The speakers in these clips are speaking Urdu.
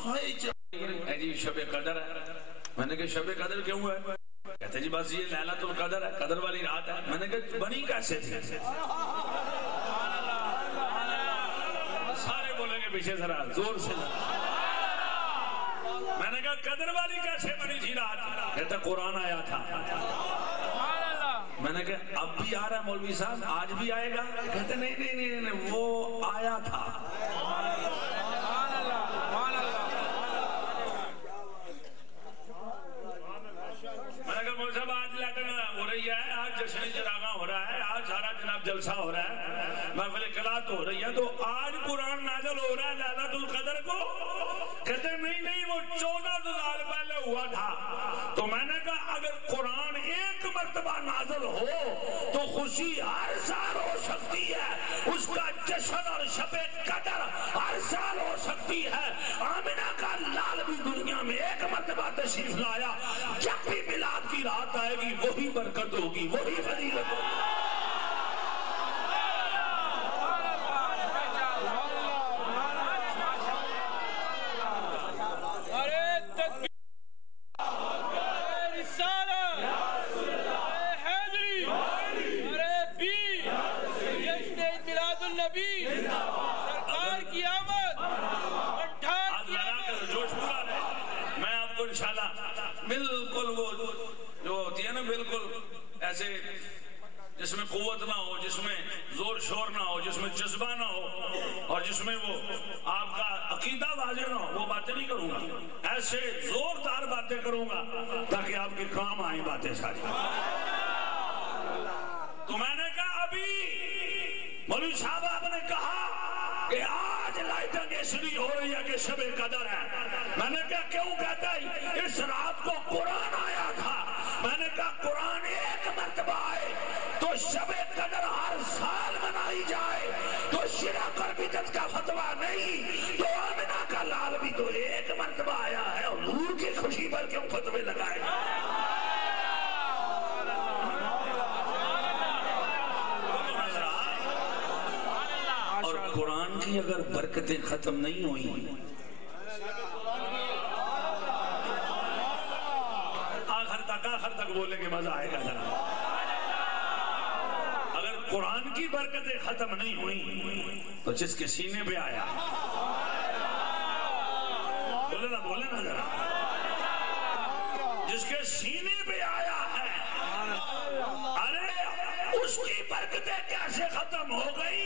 جی شب قدر ہے. میں نے کہا شب قدر کیوں ہے؟ کہتے جی بس یہ لیلۃ القدر ہے، قدر والی رات ہے. میں نے کہا بنی کیسے تھی؟ سارے بولیں گے پیچھے ذرا زور سے. میں نے کہا قدر والی کیسے بنی تھی رات؟ کہتا قرآن آیا تھا. میں نے کہا اب بھی آ رہا ہے مولوی صاحب، آج بھی آئے گا؟ کہتے نہیں وہ آیا تھا. آج لیٹن ہو رہی ہے، آج جشن چراغاں ہو رہا ہے، آج سارا جناب جلسہ ہو رہا ہے، محفل قرات ہو رہی ہے، تو آج قرآن نازل ہو رہا ہے لیلۃ القدر کو؟ کہتے نہیں وہ 14 سال پہلے ہوا تھا. تو میں نے کہا اگر قرآن ایک مرتبہ نازل ہو تو خوشی ہر سال ہو سکتی ہے، اس کا جشن اور شب قدر ہر سال ہو سکتی ہے. آمنہ کا لال بھی دنیا میں ایک مرتبہ تشریف لایا. جب بھی میلاد کی رات آئے گی وہی برکت ہوگی، وہی فضیلت ہوگی. بالکل وہ جو ہوتی ہے نا، بالکل ایسے جس میں قوت نہ ہو، جس میں زور شور نہ ہو، جس میں جذبہ نہ ہو، اور جس میں وہ آپ کا عقیدہ واضح نہ ہو، وہ باتیں نہیں کروں گا. ایسے زوردار باتیں کروں گا تاکہ آپ کے کام آئیں باتیں ساری. تو میں نے کہا ابھی مولوی صاحب آپ نے کہا کہ آج لائٹنگ اس لیے ہو رہی ہے کہ شب قدر ہے. میں نے کہا کیوں؟ کہتا ہے اس رات کو قرآن آیا تھا. میں نے کہا قرآن ایک مرتبہ آئے تو شب قدر ہر سال منائی جائے تو شرک اور بدعت کا فتویٰ نہیں. تو آمنہ کا لال بھی تو ایک مرتبہ آیا ہے، حضور کی خوشی پر کیوں فتوے لگائے؟ اور قرآن کی اگر برکتیں ختم نہیں ہوئی، آخر تک بولیں گے مزہ آئے گا ذرا. اگر قرآن کی برکتیں ختم نہیں ہوئی تو جس کے سینے پہ آیا، بولے نا ذرا، جس کے سینے پہ آیا ہے، ارے اس کی برکتیں کیسے ختم ہو گئی؟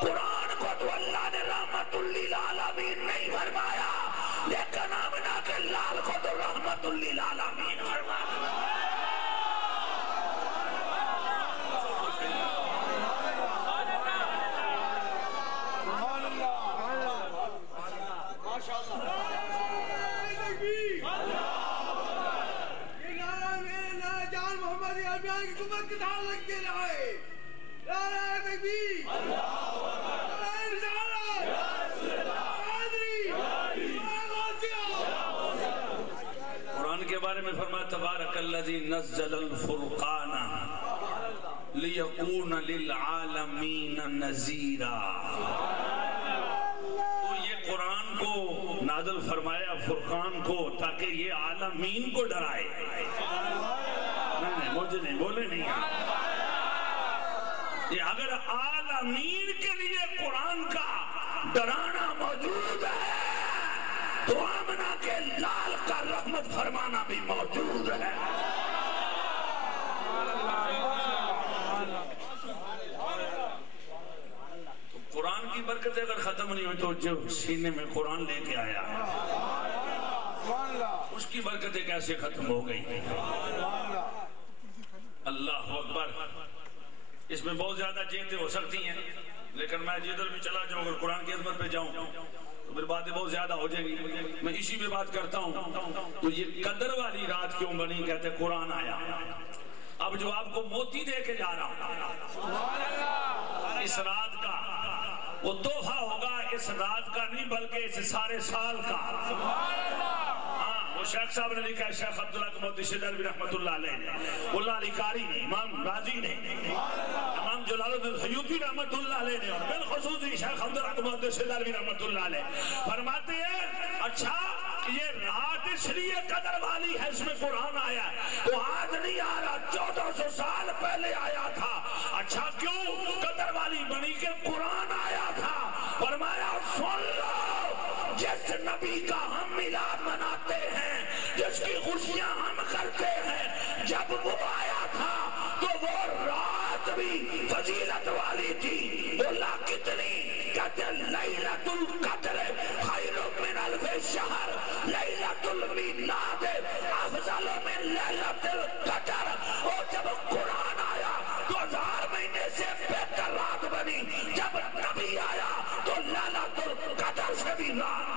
قرآن کو تو اللہ نے رحمت للعالمین نہیں فرمایا، لیکن آمنہ کے لال کو تو رحمت للعالمین فرمایا. قرآن کے بارے میں فرمایا تبارک الذی نزل الفرقان لیکون للعالمین نذیرا. تو یہ قرآن کو نازل فرمایا فرقان کو تاکہ یہ عالمین کو ڈرائے. نہیں مجھے نہیں بولے نہیں. یہ اگر عالمین کے لیے قرآن کا ڈرانا موجود ہے تو آمنہ کے لال کا رحمت فرمانا بھی موجود ہے. تو قرآن کی برکتیں اگر ختم نہیں ہوئی تو جو سینے میں قرآن لے کے آیا اس کی برکتیں کیسے ختم ہو گئی؟ اللہ اکبر. اس میں بہت زیادہ جیتیں ہو سکتی ہیں، لیکن میں جدھر بھی چلا جاؤں اگر قرآن کی عظمت پہ جاؤں تو پھر باتیں بہت زیادہ ہو جائیں گی. میں اسی پہ بات کرتا ہوں. تو یہ قدر والی رات کیوں بنی؟ کہتے قرآن آیا. اب جو آپ کو موتی دے کے جا رہا ہوں اس رات کا، وہ تحفہ ہوگا اس رات کا نہیں بلکہ اس سارے سال کا. وہ شیخ صاحب نے لکھا ہے، شیخ عبداللہ محدث دہلوی رحمت اللہ علیہ نے، اللہ علی قاری نے، امام راضی نے، امام جلال الدین سیوطی رحمت اللہ علیہ نے، اور بالخصوص شیخ عبداللہ محدث دہلوی رحمت اللہ علیہ فرماتے ہیں اچھا یہ رات اس لیے قدر والی ہے، اس میں قرآن آیا ہے، تو آج نہیں آ رہا، 1400 سال پہلے آیا تھا۔ اچھا کیوں قدر والی بنی کہ قرآن آیا تھا، فرمایا سن لو جس نبی کا ہم میلاد مناتے ہیں، جس کی خوشیاں ہم کرتے ہیں، جب وہ آیا تھا تو وہ رات بھی فضیلت والی تھی۔ بولا کتنی؟ کہتے لیلۃ القدر خیر من الف شہر، لیلۃ المیلاد افضل من لیلۃ القدر۔ اور جب قرآن آیا تو 1000 مہینے سے بہتر رات بنی، جب نبی آیا تو لیلۃ القدر سے بھی رات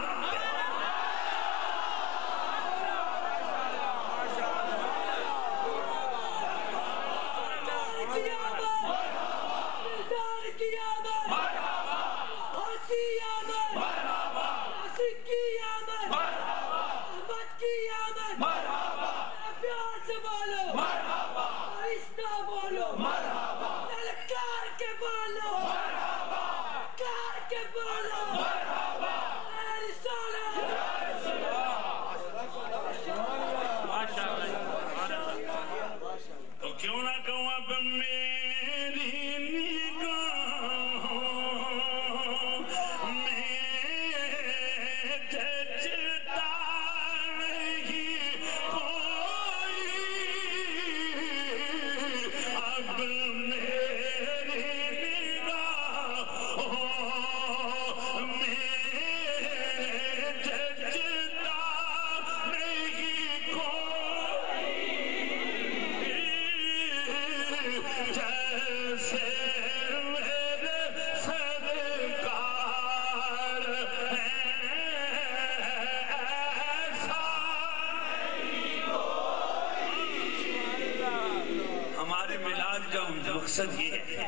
مقصد یہ ہے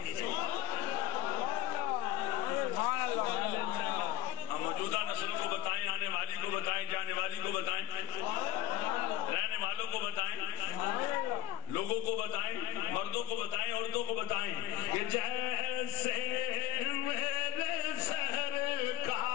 ہم موجودہ نسلوں کو بتائیں، آنے والی کو بتائیں، جانے والی کو بتائیں، رہنے والوں کو بتائیں، لوگوں کو بتائیں، مردوں کو بتائیں، عورتوں کو بتائیں کہ جیسے میرے سرکار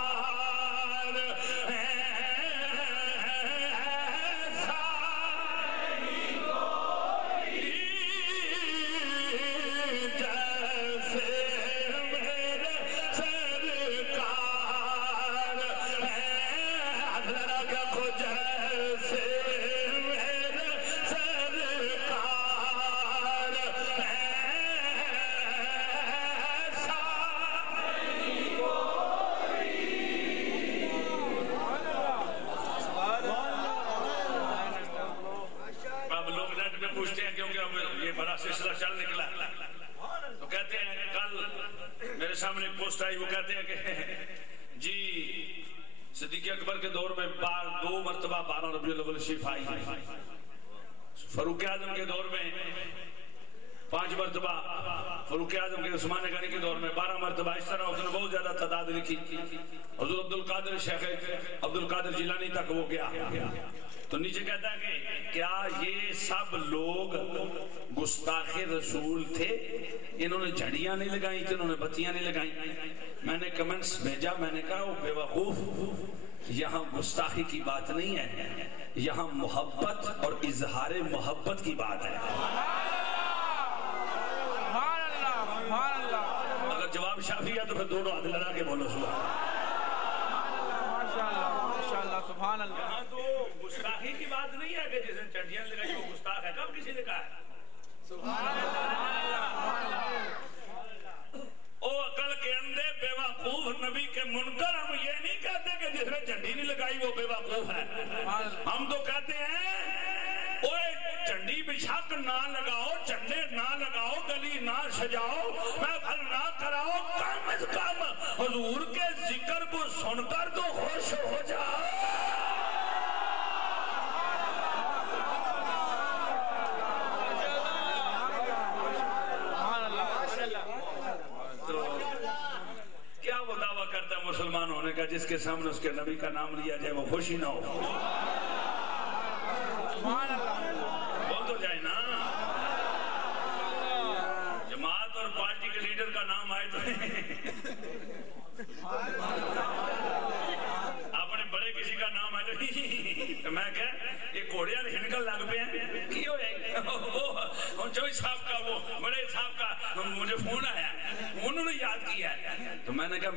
سامنے ایک پوسٹ آئی، وہ کہتے ہیں کہ جی صدیق اکبر کے دور میں 2 مرتبہ 12 ربیع الاول شریف آئی، فاروق اعظم کے دور میں 5 مرتبہ، فاروق اعظم کے عثمان غنی کے دور میں 12 مرتبہ، اس طرح اس نے بہت زیادہ تعداد لکھی۔ حضور عبدالقادر شیخ عبدالقادر جیلانی تک وہ گیا۔ تو نیچے کہتا ہے کہ کیا یہ سب لوگ گستاخ رسول تھے؟ انہوں نے جھڑیاں نہیں لگائیں تھے، انہوں نے بتیاں نہیں لگائیں۔ میں نے کمنٹس بھیجا، میں نے کہا وہ بے وقوف، یہاں گستاخی کی بات نہیں ہے، یہاں محبت اور اظہار محبت کی بات ہے۔ اگر جواب شافی ہے تو پھر دونوں ہاتھ لڑا کے بولو سبحان اللہ۔ یہاں تو گستاخی کی بات نہیں ہے کہ جس نے چنڈیاں لگائی وہ گستاخ ہے، کب کسی نے کہا ہے؟ سبحان اللہ۔ او عقل کے اندھے بے وقوف نبی کے منکر، ہم یہ نہیں کہتے کہ جس نے جھنڈی نہیں لگائی وہ بے وقوف ہے، ہم تو کہتے ہیں اوے جھنڈی بچھا کر نہ لگاؤ، جھنڈے نہ لگاؤ، گلی نہ سجاؤ، محفل نہ کراؤ، کم از کم حضور کے ذکر کو سن کر تو خوش ہو جاؤ۔ مسلمان ہونے کا جس کے سامنے اس کے نبی کا نام لیا جائے وہ خوشی نہ ہو؟ بول تو جائے نا، جماعت اور پارٹی کے لیڈر کا نام آئے تو اپنے بڑے کسی کا نام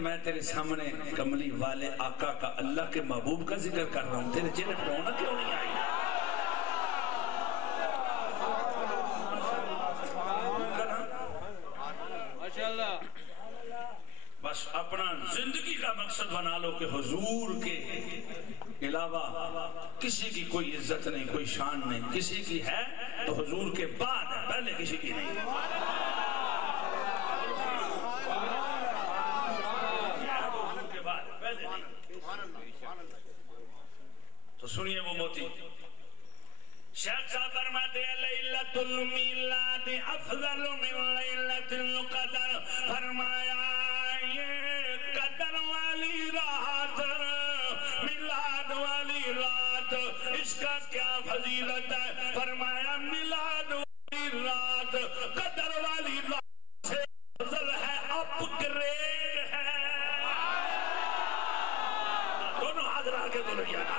میں تیرے سامنے کملی والے آقا کا اللہ کے محبوب کا ذکر کر رہا ہوں، تیرے چہرے پر رونا کیوں نہیں آئی؟ بس اپنا زندگی کا مقصد بنا لو کہ حضور کے علاوہ کسی کی کوئی عزت نہیں، کوئی شان نہیں، کسی کی ہے تو حضور کے بعد ہے، پہلے کسی کی نہیں۔ حضور کے بعد پہلے نہیں۔ تو سنیے وہ موتی شیخ صاحب فرماتے ہیں لیلۃ المیلاد افضل من لیلۃ القدر، فرمایا یہ قدر والی رات، میلاد والی رات، اس کا کیا فضیلت ہے؟ فرمایا میلاد والی رات قدر والی رات سے افضل ہے، اپ گریڈ ہے۔ دونوں حاضر آگے بولو یار،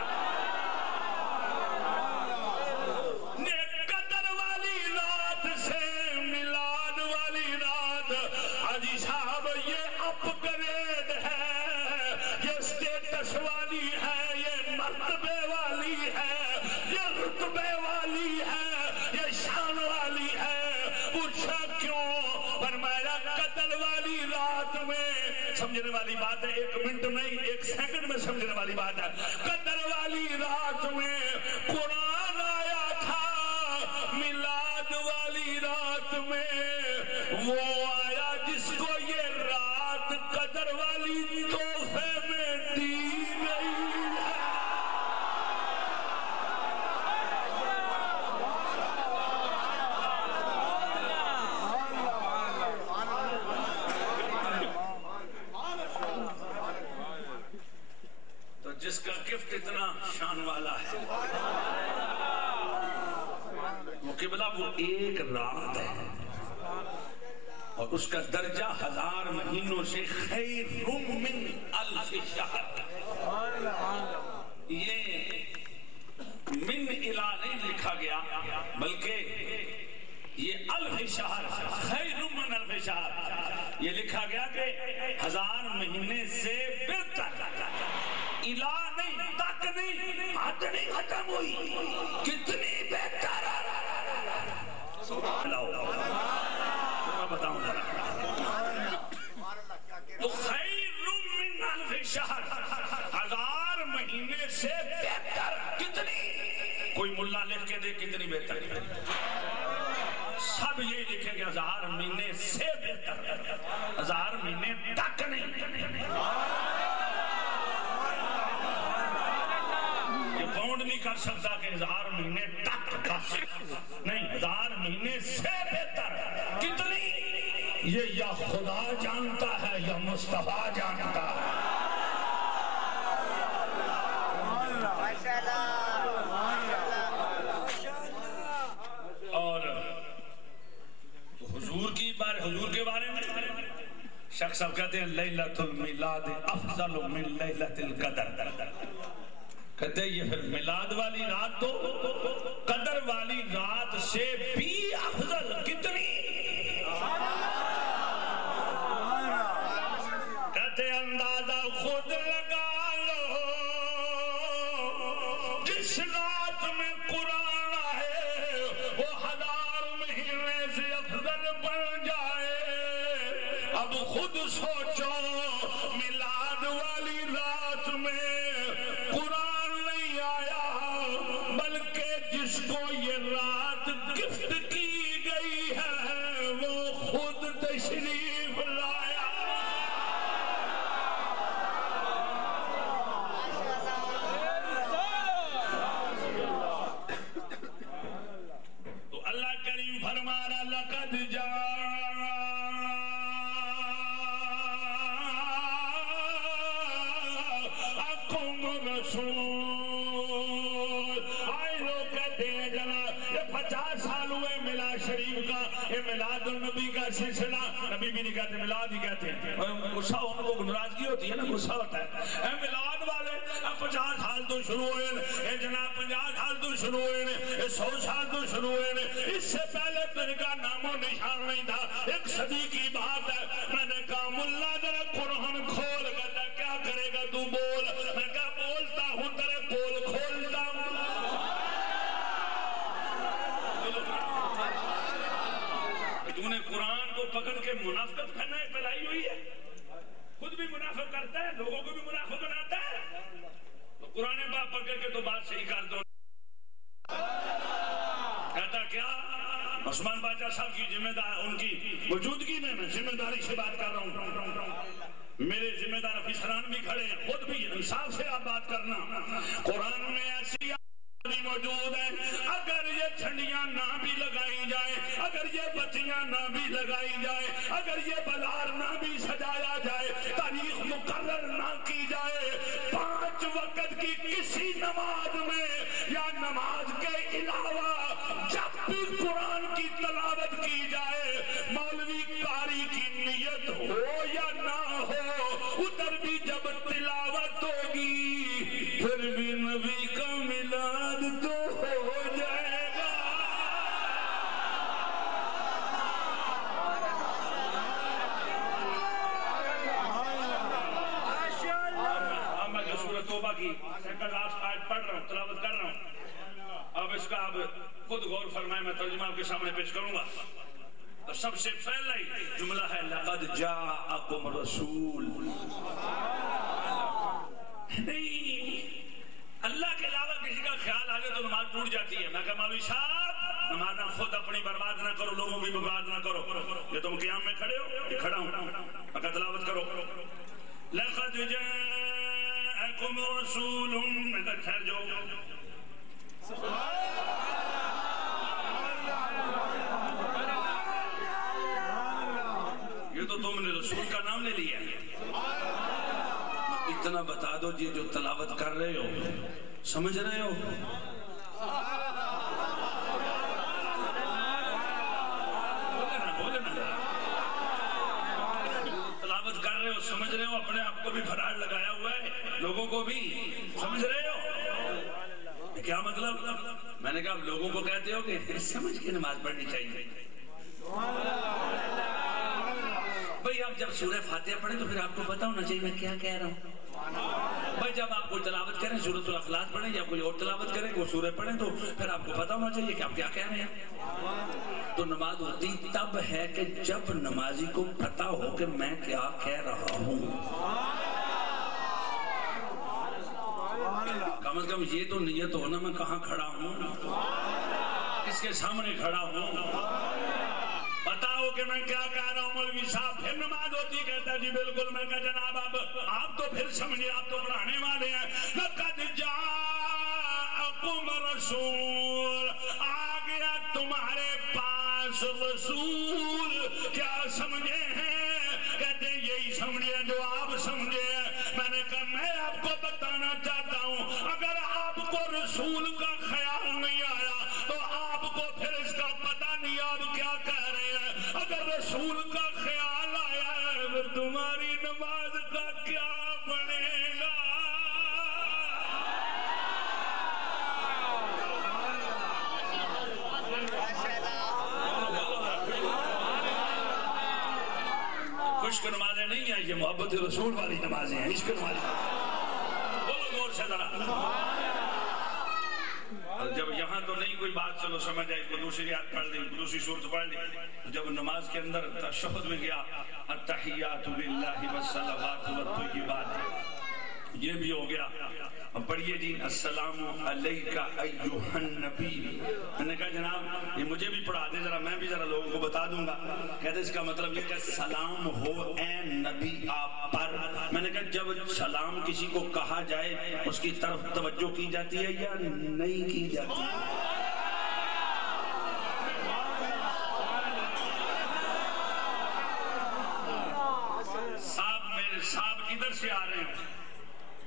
سمجھنے والی بات ہے، ایک منٹ نہیں ایک سیکنڈ میں سمجھنے والی بات ہے۔ قدر والی رات میں قرآن آیا تھا، میلاد والی رات میں وہ آیا جس کو یہ رات قدر والی تحفے میں دی گئی ہے۔ جس کا گفٹ اتنا شان والا ہے وہ قبلہ، وہ ایک رات ہے اور اس کا درجہ 1000 مہینوں سے خیر من الف شہر۔ یہ من الہ نہیں لکھا گیا بلکہ یہ الف شہر، خیر من الف شہر یہ لکھا گیا کہ 1000 مہینے سے بہتر۔ الہ نہیں، تک نہیں، حد نہیں ختم ہوئی، کتنی بہتر میں بتاؤں ذرا۔ تو خیر من الف شہر 1000 مہینے سے بہتر، کتنی؟ کوئی ملا لکھ کے دے کتنی بہتر، سب یہ لکھیں گے 1000 مہینے سے بہتر، 1000 مہینے تک نہیں۔ نہیں کر سکتا کہ 1000 مہینے تک بس نہیں، 1000 مہینے سے بہتر کتنی؟ یہ یا خدا جانتا ہے یا مصطفیٰ جانتا ہے۔ اور حضور کے بارے میں شخص صاحب کہتے ہیں لیلۃ المیلاد افضل من لیلۃ القدر، کہتے ہیں یہ پھر میلاد والی رات تو قدر والی رات سے بھی افضل، کتنی؟ کہتے ہیں اندازہ خود لگا لو، جس رات میں قرآن آئے وہ 1000 مہینے سے افضل بن جائے۔ اب خود سوچو میلاد والی رات میں جس کو یہ رات گفٹ کی گئی ہے وہ خود تشریف لایا۔ تو اللہ کریم فرما رہا لقد جاءکم رسول، 50 سال ہوئے میلاد شریف کا، یہ میلاد النبی کا سلسلہ، نبی بھی نہیں کہتے میلاد ہی کہتے ہیں، غصہ ان کو ناراضگی ہوتی ہے نا، غصہ ہوتا ہے اے میلاد والے، اب 50 سال تو شروع ہوئے، اے جناب 50 سال تو شروع ہوئے، 100 سال تو شروع ہوئے، اس سے پہلے تو ان کا نام و نشان نہیں تھا۔ ایک صدی کی بات ہے، میں نے کہا ملا ذرا قرآن کھول بات صحیح کر دو. کہتا کیا عثمان باچا صاحب کی ذمہ دار ان کی موجودگی میں ذمہ داری سے بات کر رہا ہوں. میرے ذمہ دار افسران بھی کھڑے ہیں, خود بھی انصاف سے آپ بات کرنا. قرآن میں ایسی موجود ہے, اگر یہ جھنڈیاں نہ بھی لگائی جائیں, اگر یہ بتیاں نہ بھی لگائی جائیں, اگر یہ بازار نہ بھی سجایا جائے, تاریخ مقرر نہ کی جائے, 5 وقت کی کسی نماز میں یا نماز کے علاوہ جب بھی قرآن کی تلاوت کی جائے, مولوی قاری کی نیت ہو یا نہ ہو, ادھر بھی جب تلاوت ہوگی پھر بھی نبی کا میلاد تو ہو جائے گا. میں جو سورۃ توبہ کی سیکنڈ لاسٹ آیت پڑھ رہا ہوں, تلاوت کر رہا ہوں, اب اس کا آپ خود غور فرمائیں, میں ترجمہ آپ کے سامنے پیش کروں گا. تو سب سے پہلا ہی جملہ ہے لقد جاءکم رسول. نہیں, اللہ کے علاوہ کسی کا خیال آ جائے تو نماز ٹوٹ جاتی ہے. میں کہا مولوی صاحب نماز نہ خود اپنی برباد نہ کرو, لوگوں کی برباد نہ کرو. یہ تم قیام میں کھڑے ہو, یہ کھڑا ہوں, میں کہا تلاوت کرو. لقد جاءکم رسول, میں کہا ٹھہر جاؤ. یہ تو تم نے رسول کا نام لے لیا. اتنا بتا دو جی, جو تلاوت کر رہے ہو سمجھ رہے ہو؟ تلاوت کر رہے ہو سمجھ رہے ہو؟ اپنے آپ کو بھی فرار لگایا ہوا ہے, لوگوں کو بھی سمجھ رہے ہو؟ کیا مطلب؟ میں نے کہا لوگوں کو کہتے ہو کہ سمجھ کے نماز پڑھنی چاہیے. بھئی آپ جب سورہ فاتحہ پڑھیں تو پھر آپ کو پتا ہونا چاہیے میں کیا کہہ رہا ہوں. بھائی جب آپ کوئی تلاوت کریں, سورۃ الاخلاص پڑھیں یا کوئی اور تلاوت کریں, کوئی سورہ پڑھیں, تو پھر آپ کو پتا ہونا چاہیے کہ آپ کیا کہہ رہے ہیں. تو نماز ہوتی تب ہے کہ جب نمازی کو پتا ہو کہ میں کیا کہہ رہا ہوں. کم از کم یہ تو نیت ہو نا میں کہاں کھڑا ہوں, کس کے سامنے کھڑا ہوں, پتا ہو کہ میں کیا کہہ رہا ہوں. مولوی صاحب پھر نماز ہوتی, کہتا جی بالکل. میں کہا جناب آپ تو پھر سمجھے, آپ تو پڑھانے والے ہیں. لقد جاءکم رسول, آ گیا تمہارے پاس رسول. کیا سمجھے ہیں؟ کہتے ہیں یہی سمجھے جو آپ سمجھے. میں نے کہا میں آپ کو بتانا چاہتا ہوں, اگر آپ کو رسول کا خیال نہیں آیا تو آپ کو پھر اس کا پتہ نہیں آپ کیا کہہ رہے ہیں. اگر رسول کا خیال آیا ہے پھر تمہاری نماز کا کیا بنے گا؟ خشک نمازیں نہیں ہیں, یہ محبت رسول والی نمازیں ہیں, عشق والی. بولو غور سے ذرا. جب یہاں تو نہیں کوئی بات چلو سمجھ آئی, کوئی دوسری آیت پڑھ لی, دوسری صورت پڑھ لی. جب نماز کے اندر تشہد میں گیا التحیات للہ والصلوات والطیبات, یہ بھی ہو گیا. اب پڑھیے جی السلام علیکہ ایہا النبی. میں نے کہا جناب یہ مجھے بھی پڑھا دیں ذرا, میں بھی ذرا لوگوں کو بتا دوں گا. کہتے اس کا مطلب یہ کہ سلام ہو اے نبی آپ پر. میں نے کہا جب سلام کسی کو کہا جائے اس کی طرف توجہ کی جاتی ہے یا نہیں کی جاتی؟ صاحب کدھر سے آ رہے ہیں,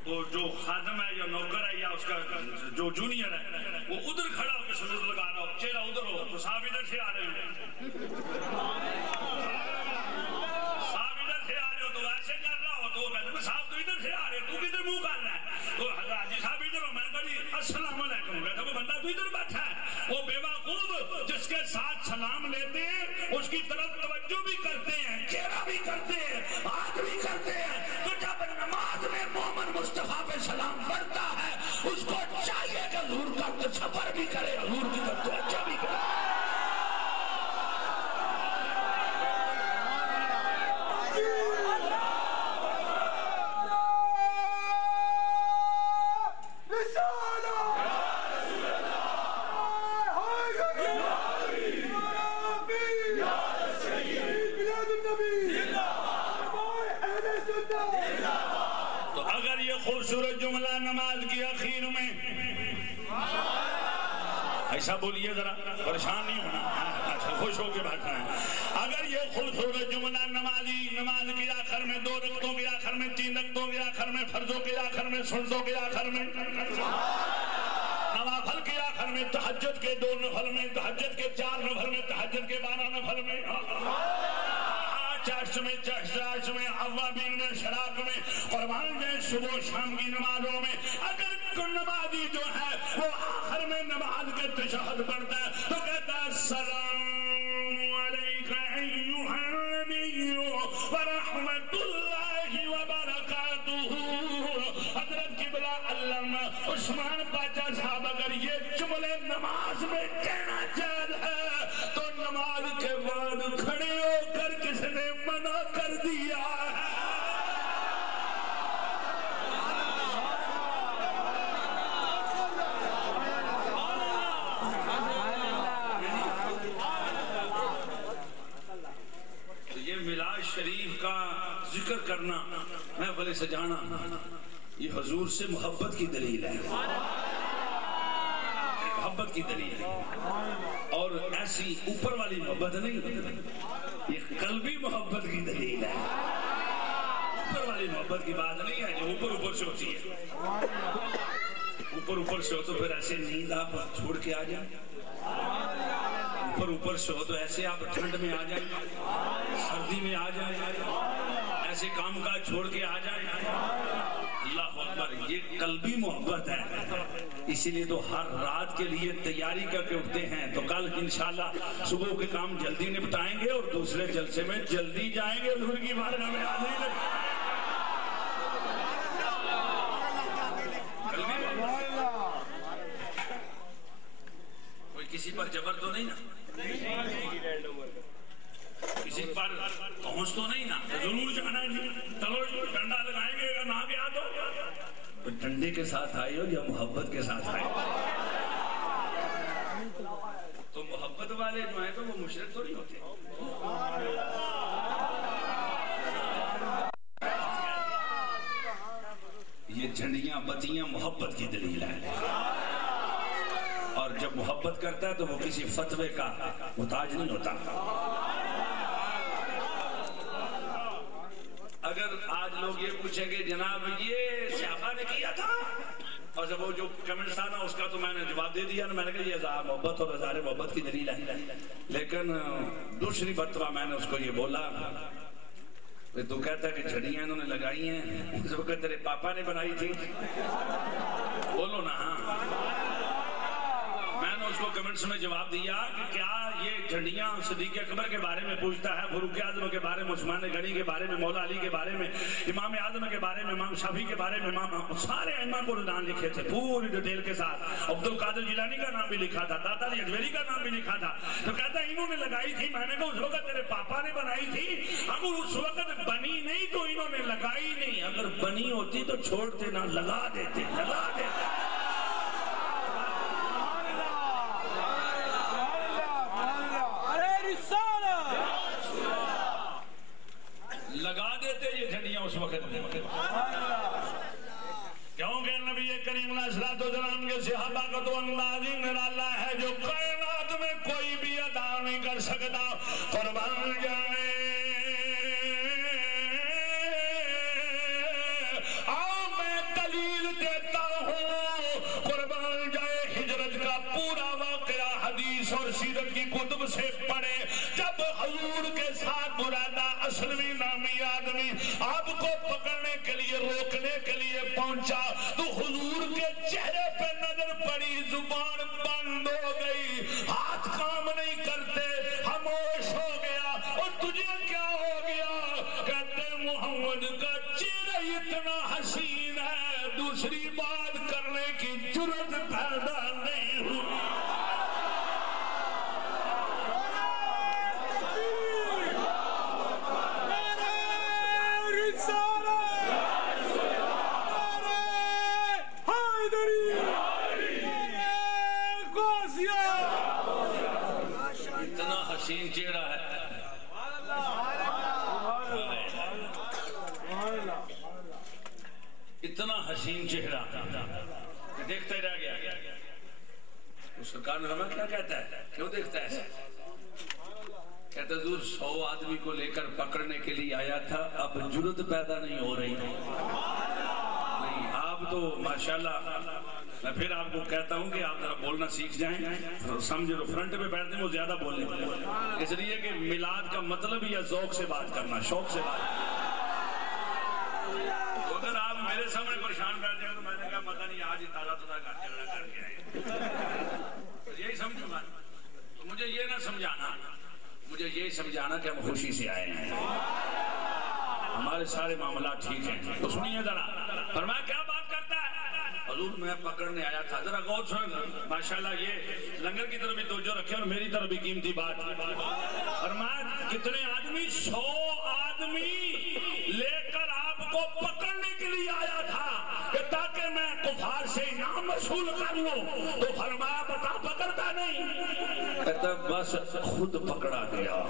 تو جو خادم ہے یا نوکر ہے یا اس کا جو جونیئر ہے وہ ادھر کھڑا ہو کے سنود لگا رہا ہو, چہرہ ادھر ہو, تو صاحب ادھر سے آ رہے ہیں. صاحب ادھر سے آ رہے ہو تو ایسے کر رہا ہو, تو کہتے ہیں صاحب تو ادھر سے آ رہے, تو کدھر منہ کر رہا ہے, تو حاجی صاحب ادھر ہو. میں نے کہا جی السلام علیکم. کہتا وہ بندہ تو ادھر بیٹھا ہے, وہ بے وقوف جس کے ساتھ سلام لیتے ہیں اس کی طرف توجہ بھی کرتے ہیں, چہرہ بھی کرتے ہیں, ہاتھ بھی کرتے ہیں. تو جب نماز میں مومن مصطفیٰ پہ سلام پڑھتا ہے اس کو چاہیے کہ حضور کا تصور بھی کرے, حضور کی طرف توجہ بھی کرے. رسالہ نماز کی آخر میں ایسا بولیے ذرا، پریشان نہیں ہونا، خوش ہو کے بیٹھنا ہے. اگر یہ خوبصورت جملہ نماز کے آخر میں 2 رکعتوں کے آخر میں 3 رکعتوں کے آخر میں فرضوں کے آخر میں سنتوں کے آخر میں نوافل کے آخر میں تہجد کے 2 نفل میں تہجد کے 4 نفل میں تہجد کے 12 نفل میں چاشت میں اوابین میں شراق میں قربان جائے صبح و شام کی نمازوں میں اگر کوئی نمازی جو ہے وہ آخر میں نماز کے تشہد پڑھتا ہے تو کہتا ہے السلام علیکہ ایہا النبی ورحمت اللہ وبرکاتہ. حضرت قبلہ علامہ عثمان پاچا صاحب اگر یہ جملے نماز میں کہنا جائز ہے تو نماز کے بعد کھڑے ہو کر کس نے منع کر دیا ہے؟ یہ میلاد شریف کا ذکر کرنا، محفل سجانا، یہ حضور سے محبت کی دلیل ہے، محبت کی دلیل ہے. اور ایسی اوپر والی محبت نہیں، یہ قلبی محبت کی دلیل ہے. اوپر والی محبت کی بات نہیں ہے جو اوپر سے ہوتی ہے. اوپر سے ہو تو پھر ایسے نیند آپ چھوڑ کے آ جائیں، اوپر سے ہو تو ایسے آپ ٹھنڈ میں آ جائیں، سردی میں آ جائیں، ایسے کام کاج چھوڑ کے آ جائیں. اللہ اکبر، یہ قلبی محبت ہے. اسی لیے تو ہر رات کے لیے تیاری کر کے اٹھتے ہیں. تو کل انشاءاللہ صبح کے کام جلدی نپٹائیں گے اور دوسرے جلسے میں جلدی جائیں گے. حضور کی بارگاہ میں آنے لگے. کوئی کسی پر جبر تو نہیں نا، کسی پر پہنچ تو نہیں نا، ضرور جانا جی، چلو ڈنڈا لگائیں گے اگر نہ گیا تو ڈنڈے کے ساتھ آئے ہو یا محبت کے ساتھ آئے ہو؟ تو محبت والے جو ہیں تو وہ مشرک تو نہیں ہوتے. یہ جھنڈیاں بتیاں محبت کی دلیل ہے. اور جب محبت کرتا ہے تو وہ کسی فتوے کا محتاج نہیں ہوتا. اگر آج لوگ یہ پوچھیں گے جناب یہ صحابہ نے کیا تھا، اور جب وہ جو کمنٹس تھا نا اس کا تو میں نے جواب دے دیا نا، میں نے کہا یہ اظہار محبت اور اظہار محبت کی دلیل ہے. لیکن دوسری مرتبہ میں نے اس کو یہ بولا، تو کہتا ہے کہ جھڑیاں انہوں نے لگائی ہیں، اس وقت تیرے پاپا نے بنائی تھی، بولو نا. ہاں میں نے اس کو کمنٹس میں جواب دیا کہ کیا یہ جھنڈیاں صدیق اکبر کے بارے میں پوچھتا ہے، فاروق اعظم کے بارے میں، عثمان غنی کے بارے میں، مولا علی کے بارے میں، امام اعظم کے بارے میں، امام شافعی کے بارے میں، امام سارے ائمہ کو نام لکھے تھے پوری ڈیٹیل کے ساتھ. عبد القادر جیلانی کا نام بھی لکھا تھا، داتا علی اجمیری کا نام بھی لکھا تھا. تو کہتا ہے انہوں نے لگائی تھی. میں نے کہا اس وقت تیرے پاپا نے بنائی تھی. اگر اس وقت بنی نہیں تو انہوں نے لگائی نہیں. اگر بنی ہوتی تو چھوڑتے نہ، لگا دیتے، لگا دیتے. لگا دیتے یہ جھنڈیاں اس وقت میں. کیونکہ نبی کریم علیہ الصلوۃ والسلام کے صحابہ کا تو انداز ہی نرالا ہے جو کائنات میں کوئی بھی ادا نہیں کر سکتا. قربان جائے میں دلیل دیتا ہوں. قربان جائے ہجرت کا پورا واقعہ حدیث اور سیرت کی کتب سے پڑھے. جب حضور کے ساتھ برادہ اسلمی نامی آدمی آپ کو پکڑنے کے لیے، روکنے کے لیے پہنچا تو حضور کے چہرے پہ نظر پڑی، زبان بند ہو گئی، ہاتھ کام نہیں کرتے، خاموش ہو گیا. اور تجھے کیا ہو گیا؟ کہتے محمد کا چہرہ اتنا حسین ہے دوسری بات کرنے کی جرت پیدا نہیں ہوئی. حسین چہرہ ہے، اتنا حسین چہرہ. سرکار نے فرمایا کیا کہتا ہے، کیوں دیکھتا ہے ایسا؟ کہتا حضور 100 آدمی کو لے کر پکڑنے کے لیے آیا تھا، اب جرت پیدا نہیں ہو رہی نہیں، آپ تو ماشاءاللہ، میں پھر آپ کو کہتا ہوں کہ آپ ذرا بولنا سیکھ جائیں، سمجھے تو فرنٹ پہ بیٹھتے ہیں وہ زیادہ بولیں، اس لیے کہ میلاد کا مطلب ہی ہے ذوق سے بات کرنا، شوق سے بات کرنا۔ تو اگر آپ میرے سامنے پریشان بیٹھ جائیں تو میں نے کہا پتہ نہیں آج ہی تازہ گھر جھگڑا کر کے آئے، یہی سمجھوں گا، تو مجھے یہ نہ سمجھانا، مجھے یہ سمجھانا کہ ہم خوشی سے آئے ہیں، ہمارے سارے معاملات ٹھیک ہیں۔ تو سنیے ذرا، فرمایا کیا بات کرتا ہے؟ حضور میں پکڑنے آیا تھا، ذرا غور سن، ماشاءاللہ یہ لنگر کی طرف بھی توجہ رکھے اور میری طرف بھی قیمتی بات۔ فرمایا کتنے آدمی؟ 100 آدمی لے کر آپ کو پکڑنے کے لیے آیا تھا کہ تاکہ میں کفار سے انعام وصول کر لوں، تو فرمایا بتا پکڑتا نہیں؟ کہتا بس خود پکڑا گیا۔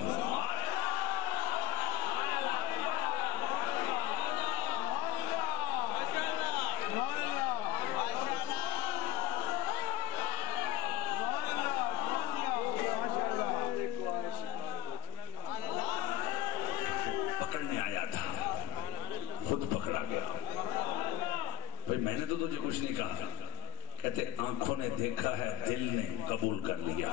پکڑنے آیا تھا، خود پکڑا گیا۔ بھئی میں نے تو تجھے کچھ نہیں کہا، کہتے آنکھوں نے دیکھا ہے، دل نے قبول کر لیا۔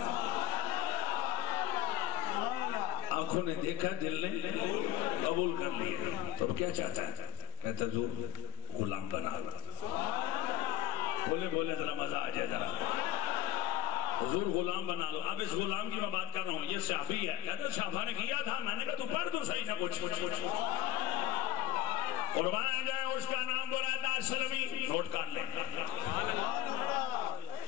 آنکھوں نے دیکھا، دل نے قبول کر لیا۔ تو اب کیا چاہتا ہے؟ کہتا حضور غلام بنا لو۔ بولے بولے ذرا مزہ آ جائے ذرا، حضور غلام بنا لو۔ اب اس غلام کی میں بات کر رہا ہوں، یہ صحابی ہے۔ کہتا صحابہ نے کیا تھا، میں نے کہا تو پڑھ تو صحیح نہ کچھ قربان جائے، اس کا نام برید السلمی، نوٹ کر لیں۔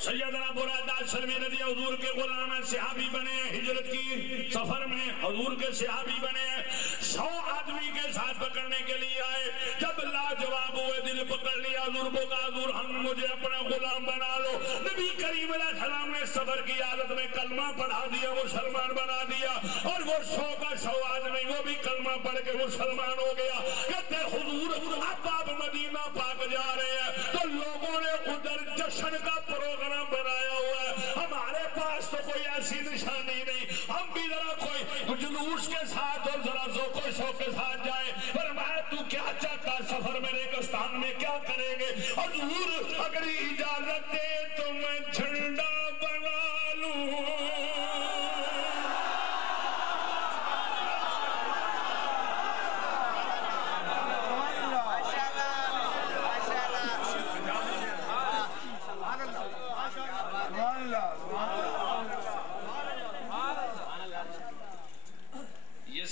سیدنا برید السلمی رضی حضور کے غلام ہیں، صحابی بنے ہیں، ہجرت کی سفر میں حضور کے صحابی بنے ہیں، 100 آدمی کے ساتھ پکڑنے کے لیے آئے۔ جب لاجواب ہوئے، دل پکڑ لیا، حضور کو کہا حضور ہم مجھے اپنا غلام بنا لو۔ نبی کریم علیہ السلام نے سفر کی حالت میں کلمہ پڑھا دیا، مسلمان بنا دیا، اور وہ 100 کا 100 آدمی وہ بھی کلمہ پڑھ کے مسلمان ہو گیا۔ کہتے حضور اب آپ مدینہ پاک جا رہے ہیں تو لوگوں نے ادھر جشن کا پروگرام بنایا ہوا ہے، ہمارے پاس تو کوئی ایسی نشانی نہیں، ہم بھی ذرا کوئی جلوس کے ساتھ اور ذرا ذوق و شوق کے ساتھ جائیں۔ فرمایا تو کیا چاہتا سفر میں ریگستان میں کیا کریں گے؟ حضور اگر اجازت دے تو میں جھنڈا بنا لوں۔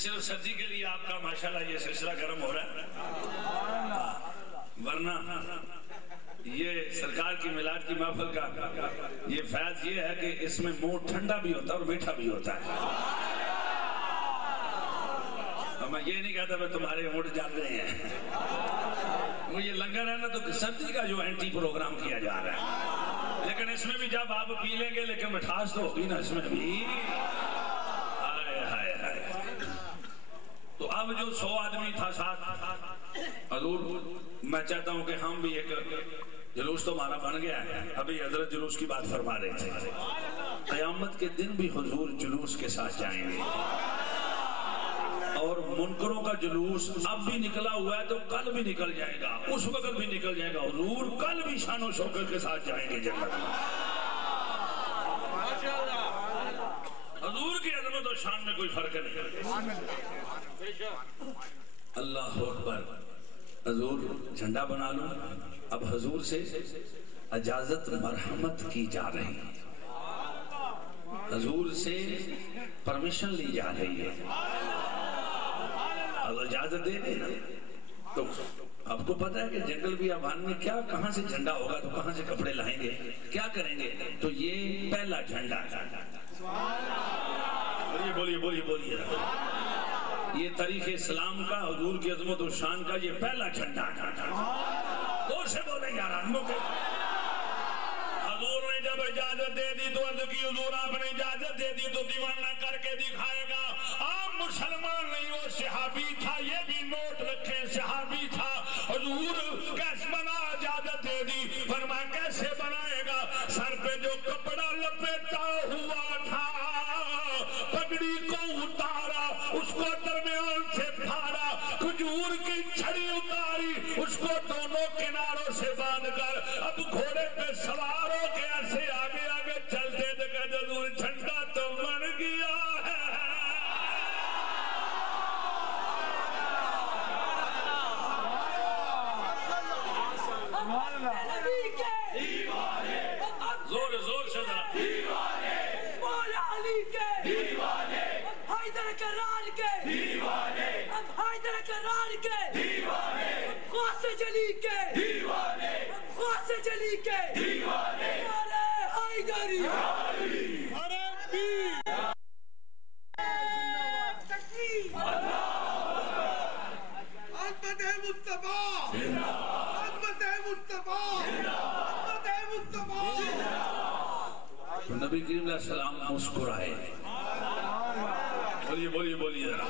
صرف سردی کے لیے آپ کا ماشاءاللہ یہ سلسلہ گرم ہو رہا ہے، ورنہ یہ سرکار کی میلاد کی محفل کا یہ فیض یہ ہے کہ اس میں منہ ٹھنڈا بھی ہوتا ہے اور میٹھا بھی ہوتا ہے۔ میں یہ نہیں کہتا میں تمہارے اونٹ جان رہے ہیں، وہ یہ لنگر ہے نا تو سردی کا جو اینٹی پروگرام کیا جا رہا ہے، لیکن اس میں بھی جب آپ پی لیں گے لیکن مٹھاس تو ہوگی نا اس میں بھی۔ تو اب جو 100 آدمی تھا ساتھ، حضور میں چاہتا ہوں کہ ہم بھی ایک جلوس تو ہمارا بن گیا ہے، ابھی حضرت جلوس کی بات فرما رہے تھے، قیامت کے دن بھی حضور جلوس کے ساتھ جائیں گے، اور منکروں کا جلوس اب بھی نکلا ہوا ہے تو کل بھی نکل جائے گا، اس وقت بھی نکل جائے گا، حضور کل بھی شان و شوکت کے ساتھ جائیں گے جنت میں۔ حضور کی عظمت اور شان میں کوئی فرق نہیں۔ اللہ اکبر، حضور جھنڈا بنا لوں۔ اب حضور سے اجازت مرحمت کی جا رہی ہے، حضور سے پرمیشن لی جا رہی ہے، اب اجازت دے دیں تو آپ کو پتا ہے کہ جنگل بھی آبان میں کیا کہاں سے جھنڈا ہوگا تو کہاں سے کپڑے لائیں گے، کیا کریں گے؟ تو یہ پہلا جھنڈا ہے، بولیے بولیے بولیے، یہ تاریخ اسلام کا حضور کی عظمت و شان کا یہ پہلا جھنڈا ہے۔ دور سے بولیں یار، حضور نے جب اجازت دے دی تو عرض کی حضور آپ نے اجازت دے دی تو دیوانہ کر کے دکھائے گا۔ عام مسلمان نہیں، وہ صحابی تھا، یہ بھی نوٹ رکھیں صحابی تھا۔ حضور کیسے بنا؟ اجازت دے دی، فرمایا کیسے بنائے گا؟ سر پہ جو کپڑا لپیٹا کے دیوانے حیدری ارے پیر تکبیر عظمت مصطفیٰ عظمت مصطفیٰ عظمت مصطفیٰ. تو نبی کریم علیہ السلام مسکرائے. بولیے بولیے بولیے ذرا.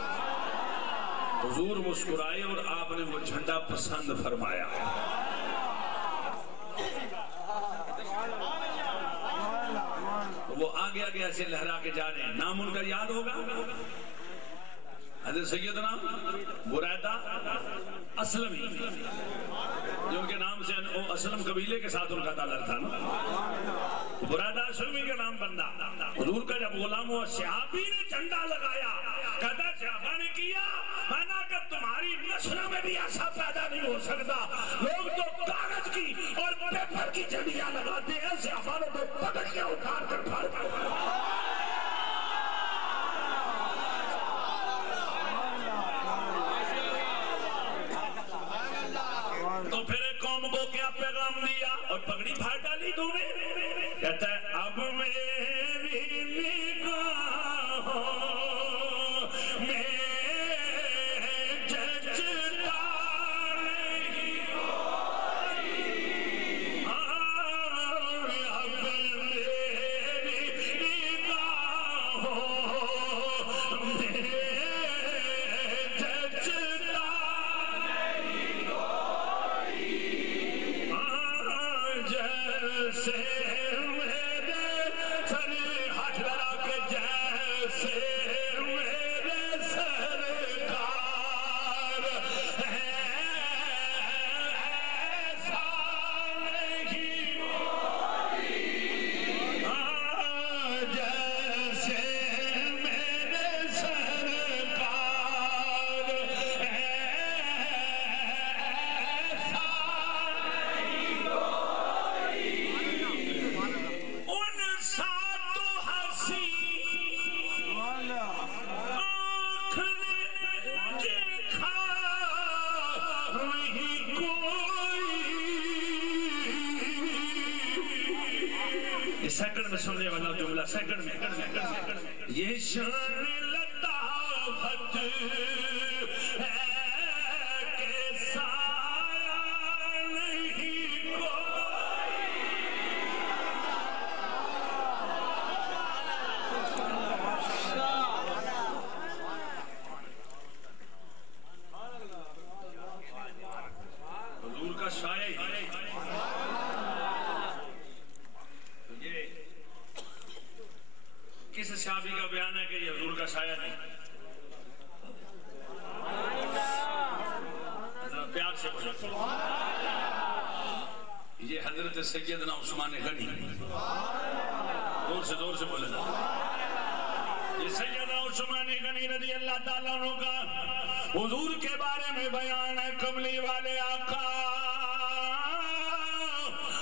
حضور مسکرائے اور آپ نے وہ جھنڈا پسند فرمایا. وہ آگے آگے ایسے لہرا کے جا رہے ہیں. نام ان کا یاد ہوگا حضرت سیدنا بریدہ اسلمی, جو ان کے نام سے اسلم قبیلے کے ساتھ ان کا تعلق تھا نا. بریدہ اسلمی کا نام بندہ حضور کا جب غلام ہوا, صحابی نے جھنڈا لگایا, کہتا صحابہ نے کیا مانا کہ تمہاری نسل میں بھی ایسا پیدا نہیں ہو سکتا. لوگ تو کاغذ کی اور پیپر کی جھنڈیاں لگاتے ہیں, صحابہ نے تو پگڑیاں اٹھا کر پھاڑ کر. تو پھر قوم کو کیا پیغام دیا اور پگڑی پھاڑ ڈالی تو نے. کہتا ہے اب میری نگاہوں میں ججتا نہیں کوئی, اب میری نگاہوں میں ججتا نہیں کوئی, جیسے میرے سر ہاتھ لڑا کے جیسے میرے سرکار ہے ایسا نہیں کوئی, جیسے میرے سرکار ہے ایسا نہیں کوئی. ان سات ہنسی آنکھ نے دیکھا نہیں کوئی. یہ سیکنڈ میں سننے والا جملہ, سیکنڈ میں. یہ شان لطافت ہے کہ سایہ نہیں کوئی. حضور کا سایہ ہی. یہ کس صحابی کا بیان ہے کہ یہ حضور کا سایہ نہیں؟ ذرا پیار سے بولو. یہ حضرت سیدنا عثمان غنی. زور سے بولے نا. یہ سیدنا عثمان غنی رضی اللہ تعالیٰ عنہ کا حضور کے بارے میں بیان ہے. کملی والے آقا,